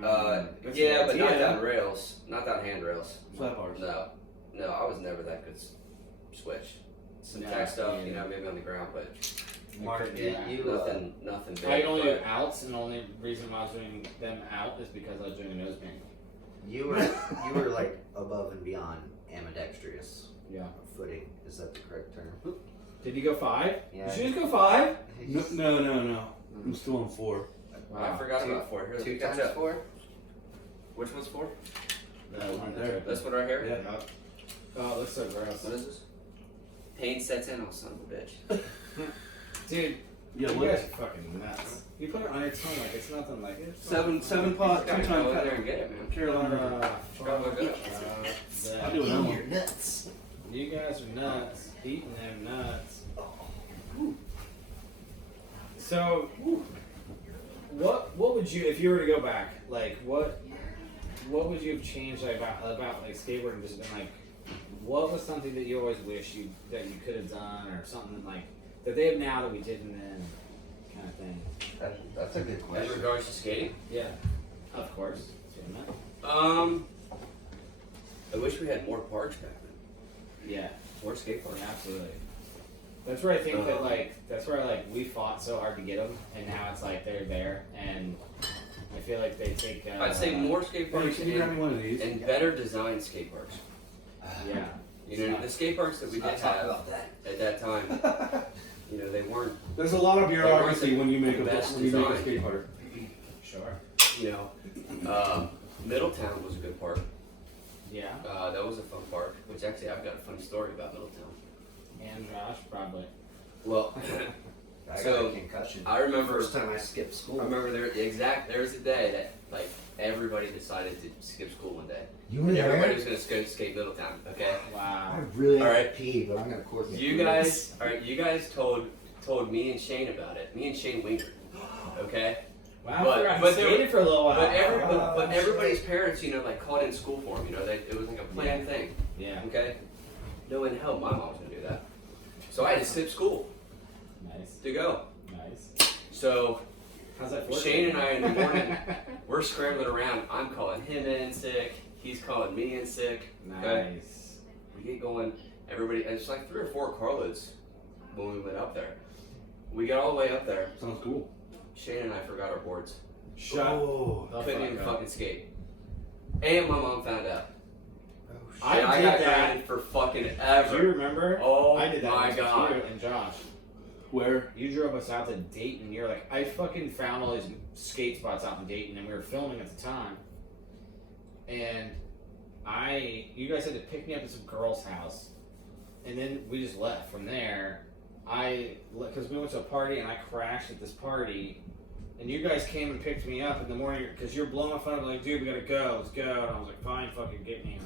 That's yeah, a but good not idea. down rails, not down handrails. Flat bars. No, I was never that good switch. Some No, tack stuff, yeah. you know, maybe on the ground, but Mark, Yeah. nothing big. I could only do but- outs, and the only reason why I was doing them out is because I was doing a nose paint. You were like above and beyond ambidextrous. Yeah. Footing. Is that the correct term? Did you go 5? Yeah. Did you just go 5? No. I'm still on 4. I forgot about 4. Here, let me Two catch times up. 4? Which one's 4? No, Right there. This one right here? Yeah. Oh, it looks so gross. What is this? Pain sets in, oh son of a bitch. Dude, Yeah, you what? guys are fucking nuts. You put it on your tongue like it's nothing like it. Seven pot, Gotta 2 go in time there and get it, man. Carolina. Gotta look good. I do it Eating now. your nuts. You guys are nuts. Eating them nuts. So, what would you, if you were to go back, like what would you have changed like, about like skateboarding? Just been like, what was something that you always wish that you could have done, or something like that they have now that we didn't then, kind of thing. That's a good In question. regards to skating, Yeah, of course. That's what I meant. I wish we had more parks back then. Yeah. More skate parks. Yeah, absolutely. That's where I think that that's where like we fought so hard to get them, and now it's like they're there, and I feel like they take. I'd say more skate Hey, parks can you grab me one of these? and better designed skate parks. Yeah. You know, the skate parks that we did I'll talk have about that. at that time, you know, they weren't, There's a lot of bureaucracy when you make a Best when you make a design. skate park. Sure. you know, Middletown was a good park. Yeah. That was a fun park, which actually I've got a funny story about Middletown. And Josh probably. Well, I got So, a concussion. I remember, First time I skipped school. there was a day that like everybody decided to skip school one day. You were And there? everybody was gonna skate Middletown, okay? I Wow. really All have right. to pee, but I'm gonna court You guys told me and Shane about it. Me and Shane Winger, okay? Wow. But- I forgot but he there- skated for a little while. But everybody's parents, you know, like called in school for him. You know, it was like a planned thing. Yeah. Okay. No in hell, my mom was gonna do that. So I had to skip school Nice. to go. Nice. So How's that for Shane and I in the morning, we're scrambling around. I'm calling him in sick. He's calling me in sick. Okay. Nice. We get going. Everybody, it's like 3 or 4 carloads when we went up there. We got all the way up there. Sounds cool. Shane and I forgot our boards. Oh, Couldn't even fucking skate. And my mom found out. I And I did got that. grounded for fucking Do ever. you remember? Oh I did that my with God. you and Josh. where? You drove us out to Dayton. You're like, I fucking found all these skate spots out in Dayton, and we were filming at the time. And you guys had to pick me up at some girl's house, and then we just left. From there, because we went to a party and I crashed at this party, and you guys came and picked me up in the morning because you're blowing my phone up like, dude, we gotta go, let's go. And I was like, fine, fucking get me.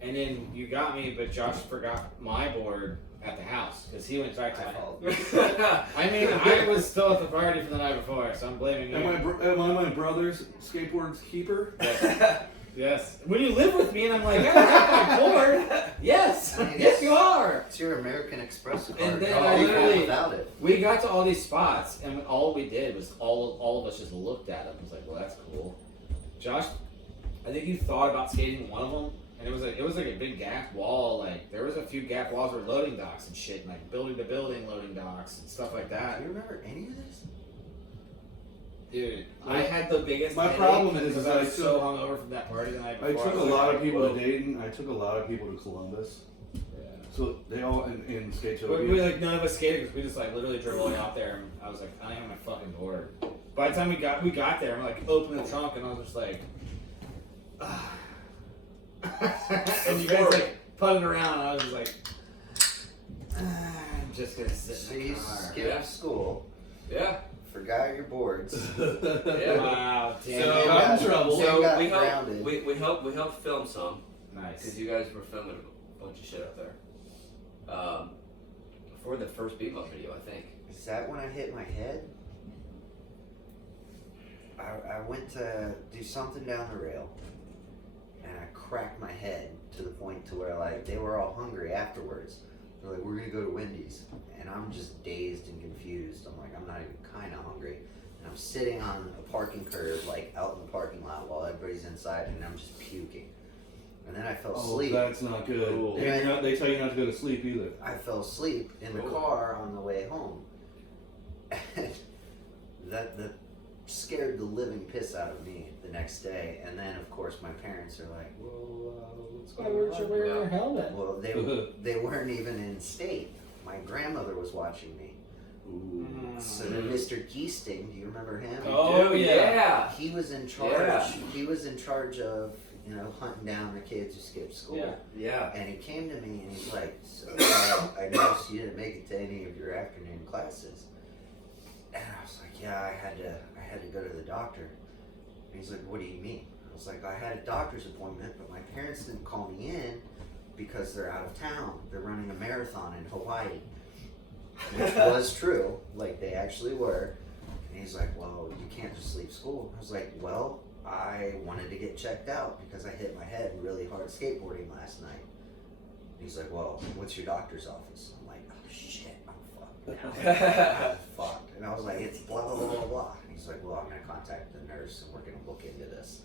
And then you got me, but Josh forgot my board at the house because he went back to I mean, I was still at the party from the night before, so I'm blaming you. Am I my brother's skateboard's keeper? Yes. When you live with me and I'm like, yeah, I have my board. Yes. I mean, Yes, you are. It's your American Express card. And then How I do you go literally- without it. We got to all these spots, and all we did was all of us just looked at them. I was like, well, that's cool. Josh, I think you thought about skating one of them, and it was like a big gap wall. Like there was a few gap walls where loading docks and shit, like building to building loading docks and stuff like that. Do you remember any of this? Dude, I had the biggest. My headache problem is because that I was so hungover from that party the night I before. took a was lot like, of people whoa. to Dayton. I took a lot of people to Columbus. Yeah. So they all in skate show. We like none of us skated because we just like literally drove all the way out there, and I was like, I don't have my fucking board. By the time we got there, I'm like opening the trunk, and I was just like, ah. And you guys like putting around, and I was just like, I'm just gonna sit So in you the car. skipped school, Yeah. forgot your boards. Yeah. Wow, damn. So- Got in trouble. So- So got we helped, grounded. we helped film some Nice. because you guys were filming a bunch of shit up there. For the first Bebop video, I think. Is that when I hit my head? I went to do something down the rail, and I cracked my head to the point to where like they were all hungry afterwards. They're like, "We're gonna go to Wendy's," and I'm just dazed and confused. I'm like, I'm not even kind of hungry, and I'm sitting on a parking curb, like out in the parking lot, while everybody's inside, and I'm just puking. And then I fell Oh, asleep. that's not good. Ooh. They tell you not to go to sleep either. I fell asleep in the Oh. car on the way home. And that scared the living piss out of me the next day. And then, of course, my parents are like, well, what's Why going weren't you on? wearing your helmet? Well, they weren't even in state. My grandmother was watching me. Ooh. So then Mr. Geesting, do you remember him? Oh, Dude, yeah. He was in charge. Yeah. He was in charge of, hunting down the kids who skipped school. Yeah. Yeah. And he came to me and he's like, so I noticed you didn't make it to any of your afternoon classes. And I was like, yeah, I had to go to the doctor. And he's like, what do you mean? I was like, I had a doctor's appointment, but my parents didn't call me in because they're out of town. They're running a marathon in Hawaii. Which was true. Like, they actually were. And he's like, well, you can't just leave school. I was like, well, I wanted to get checked out because I hit my head really hard skateboarding last night. And he's like, well, what's your doctor's office? I'm like, oh shit, I'm fucked. I'm fucked. And I was like, it's blah, blah, blah, blah, blah. And he's like, well, I'm going to contact the nurse and we're going to look into this.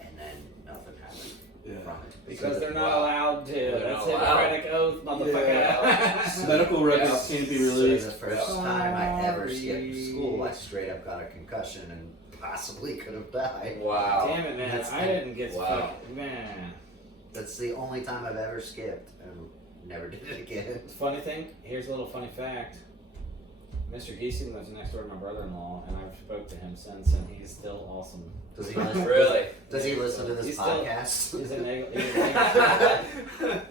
And then nothing happened from it. Because they're not Wow. allowed to. They're That's not allowed. Hippocratic oath, motherfucker. Medical records Yes. can't be So released. the first time I ever skipped school, I straight up got a concussion and possibly could have died. Wow. Damn it, man. That's- I didn't get Wow. fucked. Man. That's the only time I've ever skipped and never did it again. Funny thing, here's a little funny fact. Mr. Giesing lives next door to my brother-in-law, and I've spoke to him since, and he's still awesome. Does he listen? Really? Does he listen to this He's still- podcast? He's an egg.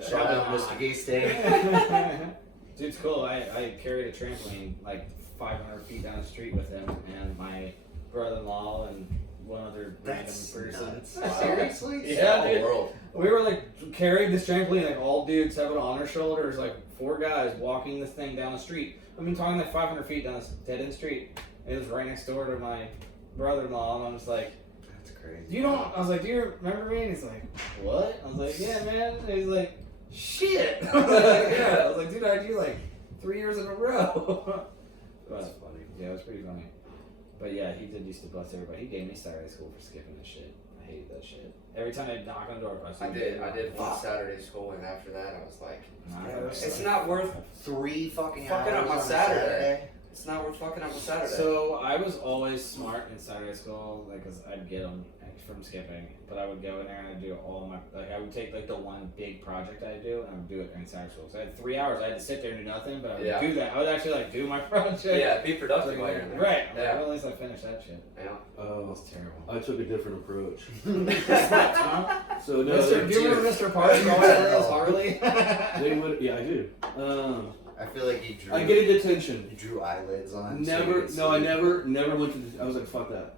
Shout out, Mr. Geesting. Dude's cool. I carried a trampoline like 500 feet down the street with him, and my brother-in-law and one other That's random person. nuts. Wow. Seriously? Yeah, Small dude. world. We were like carrying this trampoline, like all dudes have it on our shoulders, like 4 guys walking this thing down the street. I mean, talking like 500 feet down this dead end street. It was right next door to my brother-in-law, and I'm just like, That's crazy. you don't. I was like, do you remember me? And he's like, what? I was like, yeah, man. And he's like, shit. I was like, yeah. I was like, dude, I do like 3 years in a row. That's But, funny. yeah, it was pretty funny. But yeah, he did used to bless everybody. He gave me Saturday school for skipping this shit. I hated that shit. Every time I'd knock on the door, I did one Saturday school, and after that, I was like, Nah, Yeah, it's not worth 3 fucking Fucking hours up my on a Saturday. It's not worth fucking up a Saturday. So I was always smart in Saturday school, like, cause I'd get them from skipping, but I would go in there and I'd do all my, like, I would take like the one big project I'd do, and I would do it during Saturday school. So I had 3 hours. I had to sit there and do nothing, but I would do that. I would actually like do my project. Yeah, be productive while you're in there. Right. Yeah. Like, well, at least I finished that shit. Yeah. Oh, That's terrible. I took a different approach. Huh? So no, Do you remember Mr. Party going at us, Harley? they would. Yeah, I do. I feel like you drew. I get a detention. You drew eyelids on. Never. So No, I never went to. I was like, fuck that.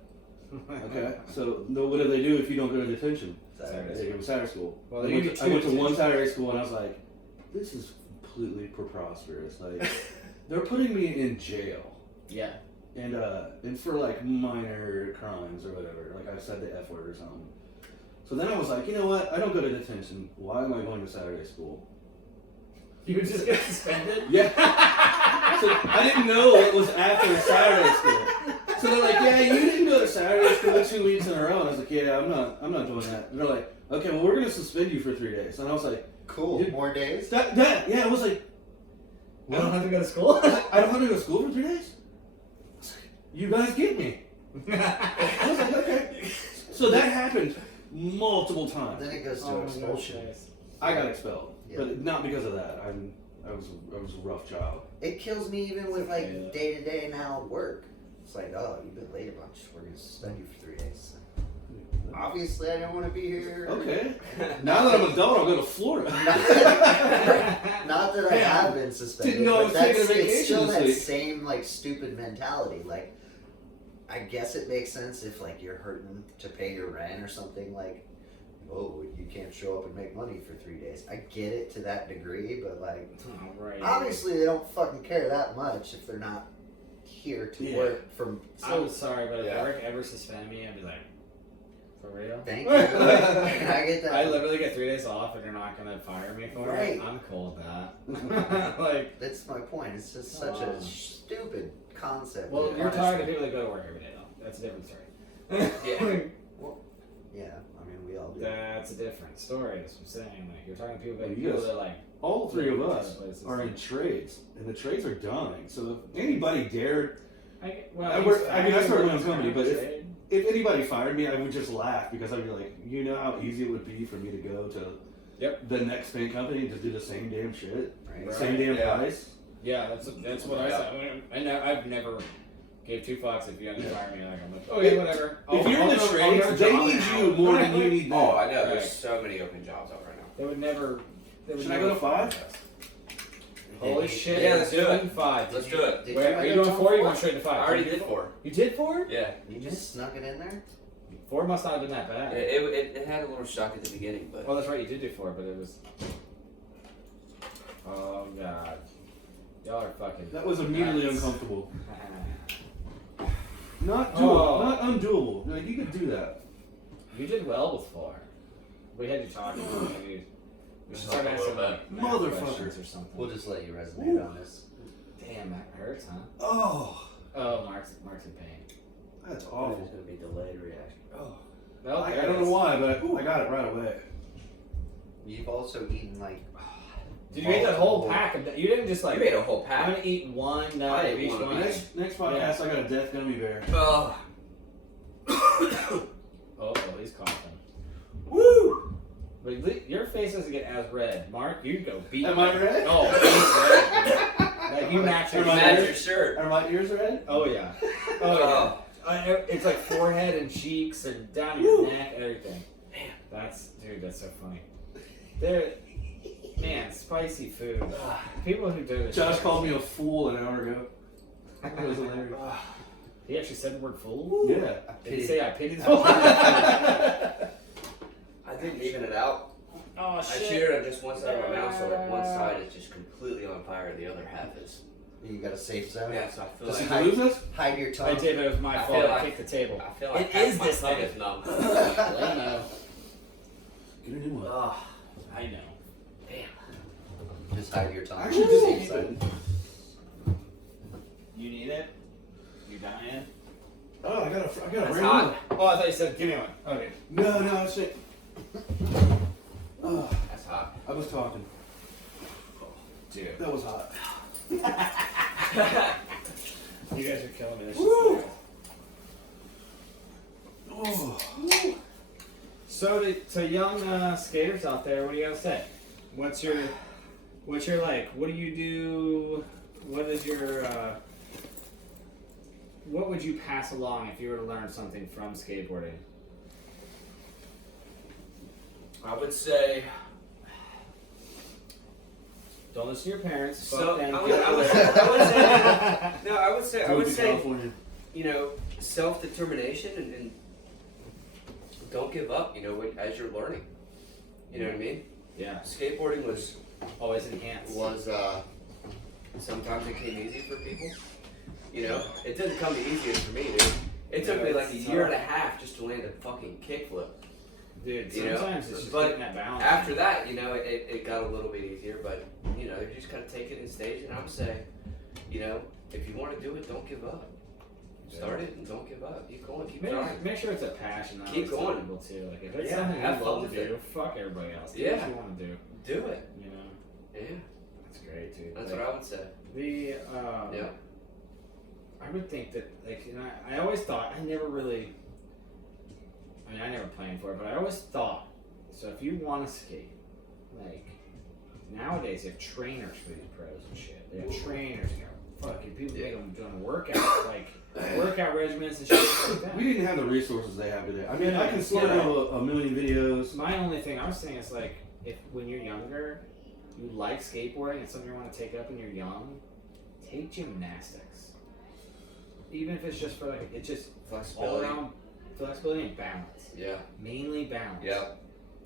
Okay. So no, what do they do if you don't go to detention? Saturday. It was Saturday school. Well, I they went give to, you I went to two one Saturday school and I was like, this is completely preposterous. Like, they're putting me in jail. Yeah. And for like minor crimes or whatever. Like I said the F word or something. So then I was like, you know what? I don't go to detention. Why am I going to Saturday school? You would just get suspended? Yeah. So I didn't know it was after Saturday school. So they're like, yeah, you didn't go to Saturday school 2 weeks in a row. And I was like, yeah, I'm not doing that. And they're like, okay, well, we're going to suspend you for 3 days. And I was like, Cool. Dude, More days. yeah, I was like, I don't have to go to school? I don't have to go to school for 3 days? You guys get me. I was like, okay. So that happened multiple times. Then it goes to expulsion. I got expelled, Yeah. but not because of that. I was a rough child. It kills me even with like day to day now work. It's like, oh, you've been late a bunch. We're gonna suspend you for 3 days. Obviously, I don't want to be here. Okay. Now that I'm an adult, I'll go to Florida. Not that I have been suspended. Didn't know I was but taking a it's vacation still this that week. same like stupid mentality. Like, I guess it makes sense if like you're hurting to pay your rent or something. Like, oh, you can't show up and make money for 3 days. I get it to that degree, but like, obviously they don't fucking care that much if they're not here to work from. I'm sorry, but if work ever suspended me, I'd be like, for real? Thank you. I get that. I literally get 3 days off and you're not going to fire me for Right. it? I'm cool with that. Like, That's my point. It's just such a stupid concept. well, that you're talking to honestly- people that go to work every day, though. That's a different story. Yeah, I mean, we all do. That's a different story. That's what I'm saying. Like, you're talking to people that, Yes. that like, All three of us places. are in trades, and the trades are dying. So if anybody dared, I mean, I started my own company, but if if anybody fired me, I would just laugh because I'd be like, you know how easy it would be for me to go to the next paint company and just do the same damn shit, Right. same damn price. yeah, that's what I said. I've never gave 2 fucks if you had to fire me. Like, I'm like, oh yeah, whatever. If you're in the trades, they need you more than you need them. Oh, I know. Right. There's so many open jobs out right now. They would never. Should I go to 5? Holy shit! Yeah, let's do it. 5. Let's do it. Did Wait, you are you go doing to 4? Or you four? going straight to 5? I already did 4. You did 4? Yeah. You just snuck it in there? 4 must not have been that bad. It had a little shock at the beginning, but Well, that's right. You did do 4, but it was. Oh god, y'all are fucking. That was immediately nuts. uncomfortable. Not doable. Oh. Not undoable. Like, you could do that. You did well with 4. We had you talking. Maybe we should start Talk a asking little like bit. math Motherfucker. questions or something. We'll just let you resonate Ooh. on this. Damn, that hurts, huh? Oh, Oh, Mark's in pain. that's there's awful. going to be delayed reaction. Oh. Well, I don't know why, but I got it right away. You've also eaten like. Did you eat that whole pack of? You didn't just like. You ate a whole I'm pack. gonna eat one nut I of ate each one of one. Next podcast, I got a death gummy bear. Oh. Oh, he's coughing. Woo! But your face doesn't get as red. Mark, you go beat. Am I red? Oh, he's red. Like, you match your Am I Match red? your shirt. Are my ears red? Oh yeah. Oh yeah. It's like forehead and cheeks and down your neck, everything. Man, that's so funny. Man, spicy food. People who do this. Josh called me a fool an hour ago. That was hilarious. He actually said the word fool. Yeah. Did he say I pitied him? I didn't even it out. Oh I shit. cheated on just one side of my mouth, so like one side is just completely on fire, the other half is. You got a safe zone? Yeah, so I feel Does like he lose us? Hide your I tongue. did, but it was my I fault. feel I like- kicked the table. I feel like It half is my this tongue thing. is numb. I know. Get a new one. Oh, I know. Just hide your tongue. Actually, just Safe eat zone. it. You need it? You dying? Oh, I got a That's brand hot. new one. Oh, I thought you said give me one. Okay. No, that's it. Oh, that's hot. I was talking. Dude. That was hot. You guys are killing me. This Woo! shit's Oh. so young skaters out there, what do you gotta say? What's your like? What do you do? What is your what would you pass along if you were to learn something from skateboarding? I would say. Don't listen to your parents. So Fuck them. I would say. No, I would say. I Move would to say. California. You know, self-determination and don't give up. You know, as you're learning. You know what I mean? Yeah. Skateboarding was Always enhance. sometimes it came easy for people. You know, it didn't come the easiest for me, dude. It took Yeah, me like a it's year tough. and a half just to land a fucking kickflip. Dude, You know, sometimes it's just but getting that balance. After that, you know, it got a little bit easier, but you know, you just gotta take it in stages. And I would say, you know, if you want to do it, don't give up. Start it and don't give up. Keep going, keep trying. Make sure it's a passion. I Keep always tell going. people too. Like if it's Yeah, something you have fun love with to do, it. fuck everybody else. Do Yeah. what you want to do. Do it. You know, Yeah, that's great, dude. that's Like, what I would say. The Yeah. I would think that like, you know, I always thought I never really. I mean, I never planned for it, but I always thought. So if you want to skate, like nowadays you have trainers for these pros and shit. They have trainers. You know, fucking people make them doing workouts, like workout regimens and shit like that. We didn't have the resources they have today. I mean, I can still do a million videos. My only thing I was saying is like, if when you're younger, you like skateboarding and something you want to take up and you're young, take gymnastics. Even if it's just for like, it's just all Flexibility. around flexibility and balance. Yeah. Mainly balance. Yeah.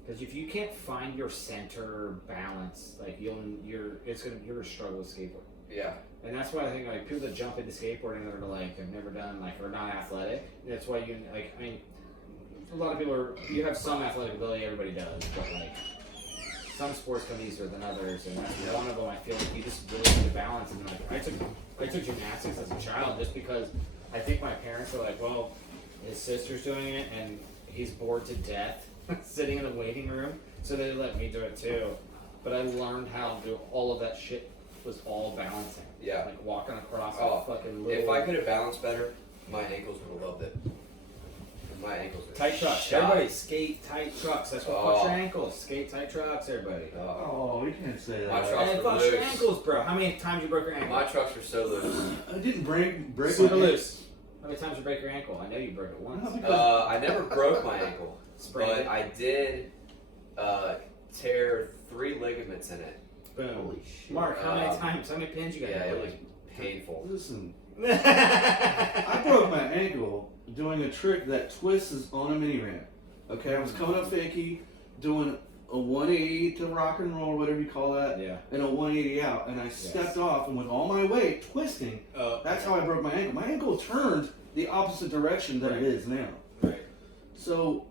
Because if you can't find your center balance, like you're gonna struggle with skateboarding. Yeah. And that's why I think like people that jump into skateboarding that are like have never done like or not athletic. That's why you like I mean, a lot of people are you have some athletic ability, everybody does, but like some sports come easier than others, and that's one of them. I feel like you just really need to balance. And like I took gymnastics as a child just because I think my parents were like, well, his sister's doing it and he's bored to death sitting in the waiting room, so they let me do it too. But I learned how to do all of that shit. Was all balancing. Yeah. Like walking across Oh, a fucking little if I could have balanced better, my ankles would have loved it. My ankles are tight trucks. shot. Everybody skate tight trucks. That's what fucks your ankles. Skate tight trucks, everybody. Oh, you can't say My that. truck- And it Trucks fucks are your loose. ankles, bro. How many times you broke your ankle? My trucks are so loose. I didn't break my Super ankle. loose. How many times you break your ankle? I know you broke it once. No, because I never broke my ankle, Sprained but it. I did tear 3 ligaments in it. Boom. Holy shit. Mark, how many times? How many pins you got? Yeah, in it was your painful. listen, leg? I broke my ankle doing a trick that twists on a mini ramp. Okay, I was coming up fakie, doing a 180 to rock and roll, whatever you call that, Yeah. and a 180 out, and I stepped off, and with all my weight twisting, that's how I broke my ankle. My ankle turned the opposite direction that it is now. Right. So,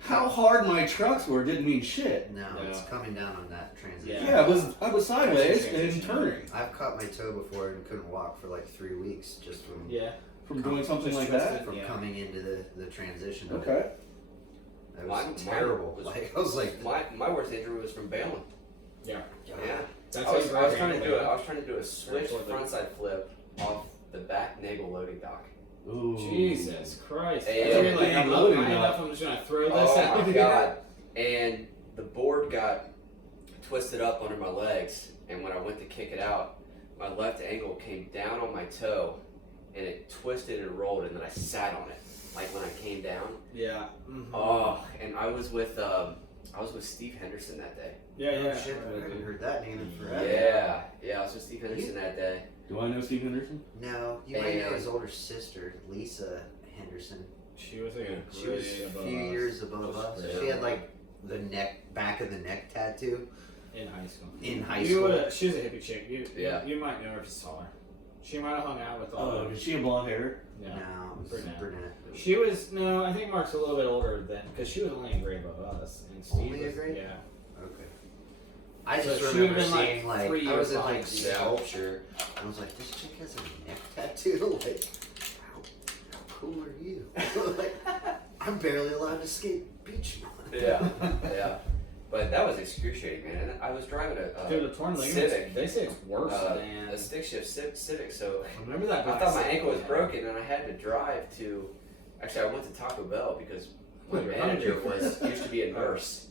how hard my trucks were didn't mean shit. No, it's coming down on that transition. Yeah, I was sideways That's a and transition. turning I've caught my toe before and couldn't walk for like 3 weeks just from Yeah. from doing something Just like twisted. that. from Yeah. coming into the transition. of it. Okay. That Mine was terrible. was- Like I was like, My worst injury was from bailing. Yeah. Yeah. That's I how was you broke your trying to ankle, do it. man. I was trying to do a switch Very frontside flip off the back nagel loading dock. Ooh. Jesus Christ. Hey, That's when you're yeah, like, I'm not loading high up. enough, I'm just gonna throw this Oh out my here. god! And the board got twisted up under my legs, and when I went to kick it out, my left ankle came down on my toe, and it twisted and rolled, and then I sat on it, like when I came down. Yeah. Mhm. Oh, and I was with Steve Henderson that day. Yeah, oh yeah. shit, I haven't heard that name in forever. Yeah, I was with Steve Henderson that day. Do I know Steve Henderson? No, you might know And- his older sister, Lisa Henderson. She was like a She was grade a above few us years above us. Yeah. She had like the back of the neck tattoo in high school. in high You school. would've- she was a hippie chick. Yeah. You might know her if you saw her. She might have hung out with all Oh, of did she have blonde hair? Yeah. No, it was Brunette. brunette. She was, no, I think Mark's a little bit older than, because she was only a grade above us. And Steve Only a was, grade? Yeah. Okay. I So just she remember would've been, like, seeing like 3 I was years in like behind you. sculpture. I was like, this chick has a neck tattoo. Like, how cool are you? Like, I'm barely allowed to skate beach mud. Yeah, yeah. But that was excruciating, man. And I was driving a Dude, the torn ligaments, Civic. they say it's worse than... a stick shift Civic, so Remember that? I thought my ankle was broken, and I had to drive to. Actually, I went to Taco Bell because my manager used to be a nurse,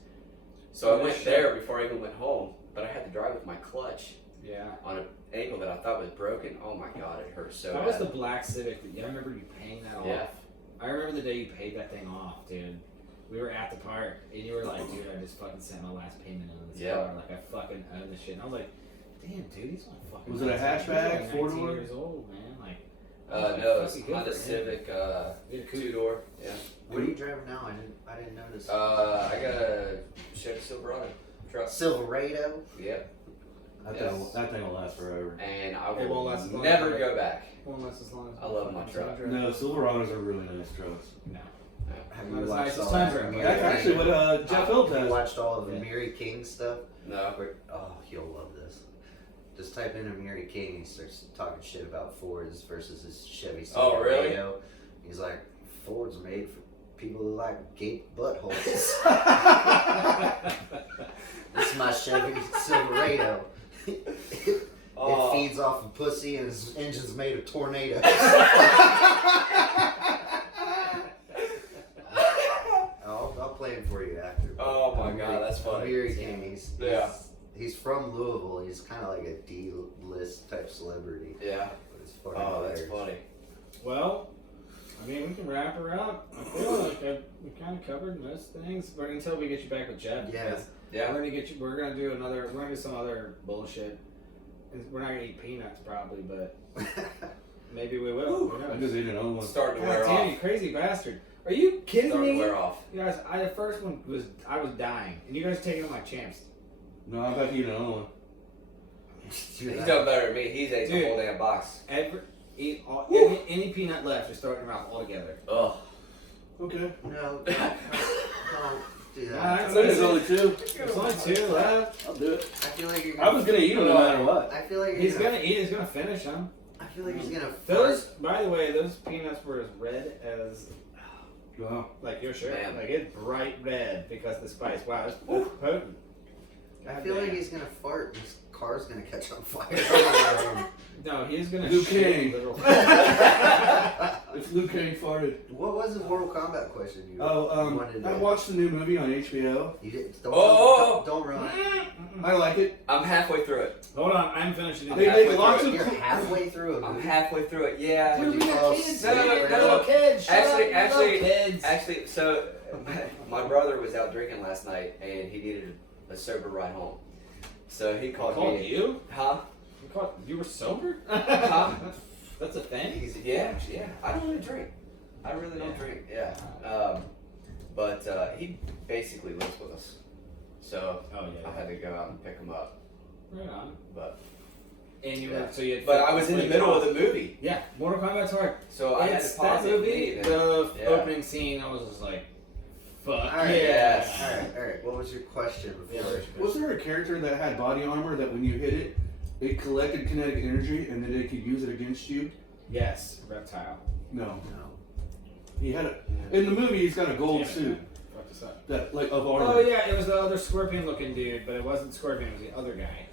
so I went there before I even went home. But I had to drive with my clutch on an ankle that I thought was broken. Oh my god, it hurt so bad. That was the black Civic. I remember you paying that Yeah. off. I remember the day you paid that thing off, dude. We were at the park, and you were like, dude, I just fucking sent my last payment on this car. Like, I fucking own this shit. And I was like, damn, dude, he's only fucking... Was it a hatchback, 4-door? Years old, man. Like, no, it's Honda Civic, 2-door. Yeah. What are you driving now? I didn't notice. I got a Chevy Silverado truck. Silverado. Yep. That thing will last forever. And I It won't will last as long never as- go back. Won't last as long as... I love my truck. No, Silverados are really nice trucks. No. Have Not you as watched nice as all that? Tundra. Mary That's King? actually what Jeff Hilt Have has. you watched all of the Yeah. Mary King stuff? No. Oh, you'll love this. Just type in Mary King. He starts talking shit about Fords versus his Chevy Oh, really? Silverado. He's like, Ford's made for people who like gape buttholes. This is my Chevy Silverado. It feeds off of pussy and his engine's made of tornadoes. I'll play him for you after. Oh my god, that's funny. Mary King. He's from Louisville. He's kind of like a D-list type celebrity. Yeah. But it's fucking Oh, that's hilarious. funny. Well, I mean, we can wrap her up. I feel like we kind of covered most things, but until we get you back with Jeff. Yeah. because Yeah. We're gonna get you. We're gonna do some other bullshit. And we're not gonna eat peanuts probably, but maybe we will. Who I knows? just ate another one. Starting to God wear damn, off. you crazy bastard! Are you kidding Starting me? to wear off. You guys, the first one was I was dying, and you guys are taking my champs. No, I'm about to eat another one. He's done better than me. He's ate the Dude. whole damn box. Any peanut left, just throw it in your mouth altogether. Ugh. Okay. No, don't do that. Alright, I think there's only two. There's only two left. I'll do it. I feel like you're I was gonna eat them no matter what. I feel like He's gonna eat. He's gonna finish them. I feel like he's gonna. Those, by the way, those peanuts were as red as Wow. like your shirt. Man. Like it's bright red because the spice. Wow, it's potent. I feel like he's gonna fart. And his car's gonna catch on fire. No, he's gonna Luke shit Cage. literal. If Luke Cage farted. What was the Mortal Kombat question you Oh, wanted to I watched the new movie on HBO. You did, don't, Oh! don't ruin it. I like it. I'm halfway through it. Hold on, I'm finishing it. They halfway make lots through of. You're halfway through it. I'm halfway through it. Yeah. Would you fall asleep? No. kids. Actually, kids. Actually, so my brother was out drinking last night, and he needed a sober ride home. So he called Called me. you? Huh? You were sober? Huh? That's a thing. Yeah. I don't really drink. I really don't drink. Yeah. But he basically lives with us, so Oh I yeah. had to go out and pick him up. Right on. But And you Yeah. were so you. Had but I was in the middle of the movie, Yeah, Mortal Kombat's hard. so I had It's to pause that it. movie. and The Yeah. opening scene, I was just like, "Fuck Alright, yeah!" yes. Alright. What was your question before? Was there a character that had body armor that when you hit it, it collected kinetic energy and then it could use it against you? Yes, reptile. No. No. He had a. In the movie, he's got a gold Damn it, suit man. Fuck this up. that like of armor. Oh yeah, it was the other scorpion-looking dude, but it wasn't Scorpion. It was the other guy.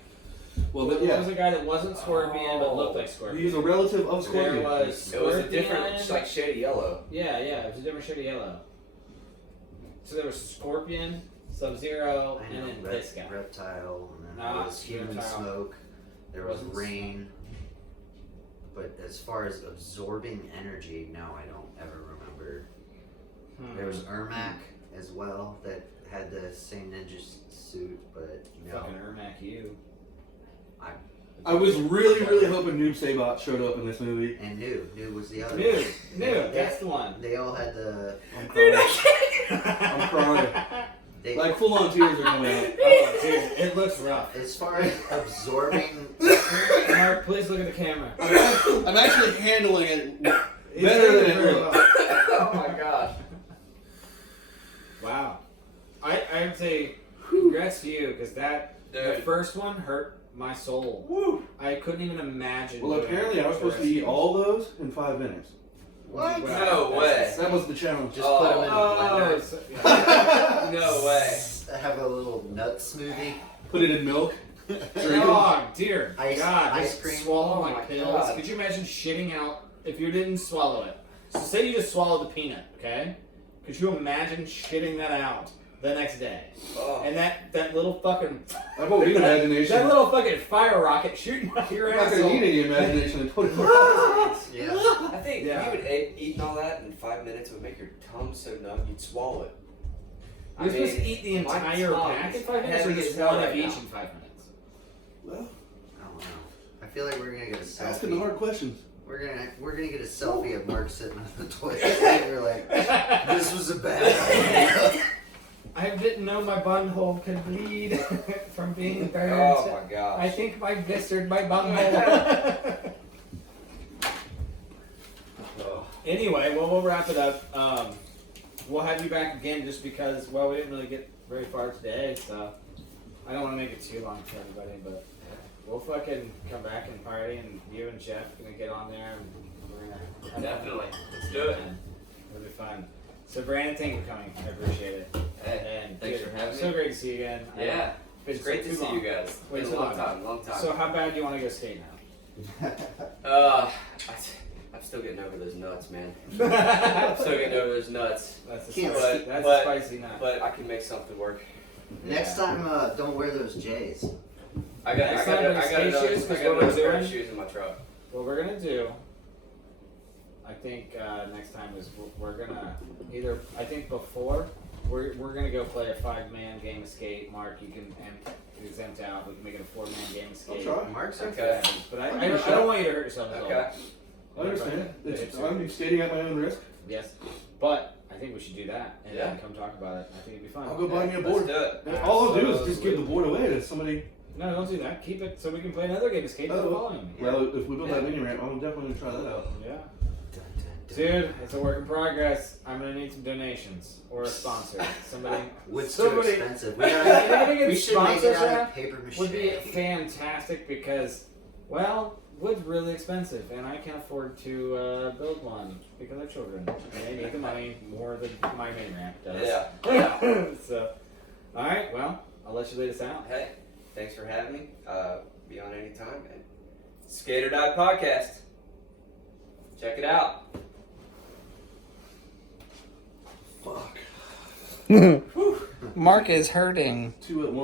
Well, but There was yeah, a guy that wasn't Scorpion but looked like he's Scorpion. a relative of There Scorpion. was It was a Scorpion. different, like shady yellow. Yeah, it was a different shade of yellow. So there was Scorpion, Sub-Zero, I and know. then this guy. Reptile, and then Nah, there was human Reptile. smoke. There was Wasn't rain. But as far as absorbing energy, no, I don't ever remember. There was Ermac as well that had the same ninja suit, but no. Fucking Ermac, you. I was really hoping Noob Saibot showed up in this movie. And New was the other New, one. that's the one. They all had the. I'm crying. I'm crying. They, Like full on tears are coming out. Oh, dude, it looks rough. as far as absorbing. Mark, please look at the camera. I'm actually handling it He's better doing than it very looks. well. Oh my gosh. Wow. I would say congrats to you because the Dude. first one hurt my soul. Woo. I couldn't even imagine. Well, doing apparently I was supposed to eat all those in 5 minutes. What? Wow. No way. That was the challenge. Just put them in a Oh, blender. yeah. No way. have a little nut smoothie. Put it in milk. Oh dear Ice cream. Swallow Oh my my pills. God. Could you imagine shitting out if you didn't swallow it? So say you just swallowed the peanut, okay? Could you imagine shitting that out the next day? Oh. And that little fucking I won't need imagination. that little fucking fire rocket shooting out your I'm not gonna asshole. need any imagination in 24 hours. Yeah. I think Yeah. you would eating all that in 5 minutes. It would make your tongue so numb you'd swallow it. You're supposed to eat the my entire tongue pack in is 5 minutes, or heavy just as hell one of right each now. in 5 minutes? Well, I don't know. I feel like we're gonna get a selfie. asking the hard questions. We're gonna get a selfie of Mark sitting on the toilet. And we're like, this was a bad idea. I didn't know my butthole could bleed from being burned. Oh my gosh. I think I blistered my butthole. Oh. Anyway, well, we'll wrap it up. We'll have you back again just because, well, we didn't really get very far today, so I don't want to make it too long for everybody, but we'll fucking come back and party, and you and Jeff are going to get on there, and we're going to have Definitely. Let's do it. fun. It'll be fun. So, Brandon, thank you for coming. I appreciate it. Hey, And thanks dude, for having me. So great to see you again. Yeah. Been It's great so to too see long. you guys. Way Been too a long long. time. So, how bad do you want to go skate I'm still getting over those nuts, man. now? I'm still getting over those nuts. That's a Can't spicy, skate. that's But- a spicy nut. But I can make something work. Next time, don't wear those J's. I got Next time bring skate shoes, 'cause what we're another pair of doing- shoes in my truck. What we're gonna do, I think next time is we're gonna either, I think before we're gonna go play a 5-man game of skate. Mark, you can exempt out. We can make it a 4-man game of I'll skate. try. Mark's Okay. But I don't want you to hurt yourself as well. Okay. I understand. It's- I'm skating at my own risk. Yes, but I think we should do that and Yeah. then come talk about it. I think it'd be fun. I'll go buy me a Let's board. do it. And all I'll do is just give the board away to somebody. No, don't do that. Keep it so we can play another game of skate the Oh. following. Well, if we build that mini ramp, I'm definitely gonna try that out. Yeah. Dude, it's a work in progress. I'm gonna need some donations or a sponsor. Somebody. What's too somebody expensive? We, Anybody get we should make it sponsors out now? of paper mache. Would be fantastic because, well, wood's really expensive and I can't afford to build one because I have children and they need the money more than my mini ramp does. Yeah. So, all right. Well, I'll let you lead us out. Hey, thanks for having me. Be on anytime. And Skate or Die Podcast. Check it out. Fuck. Mark is hurting. 2 at 1.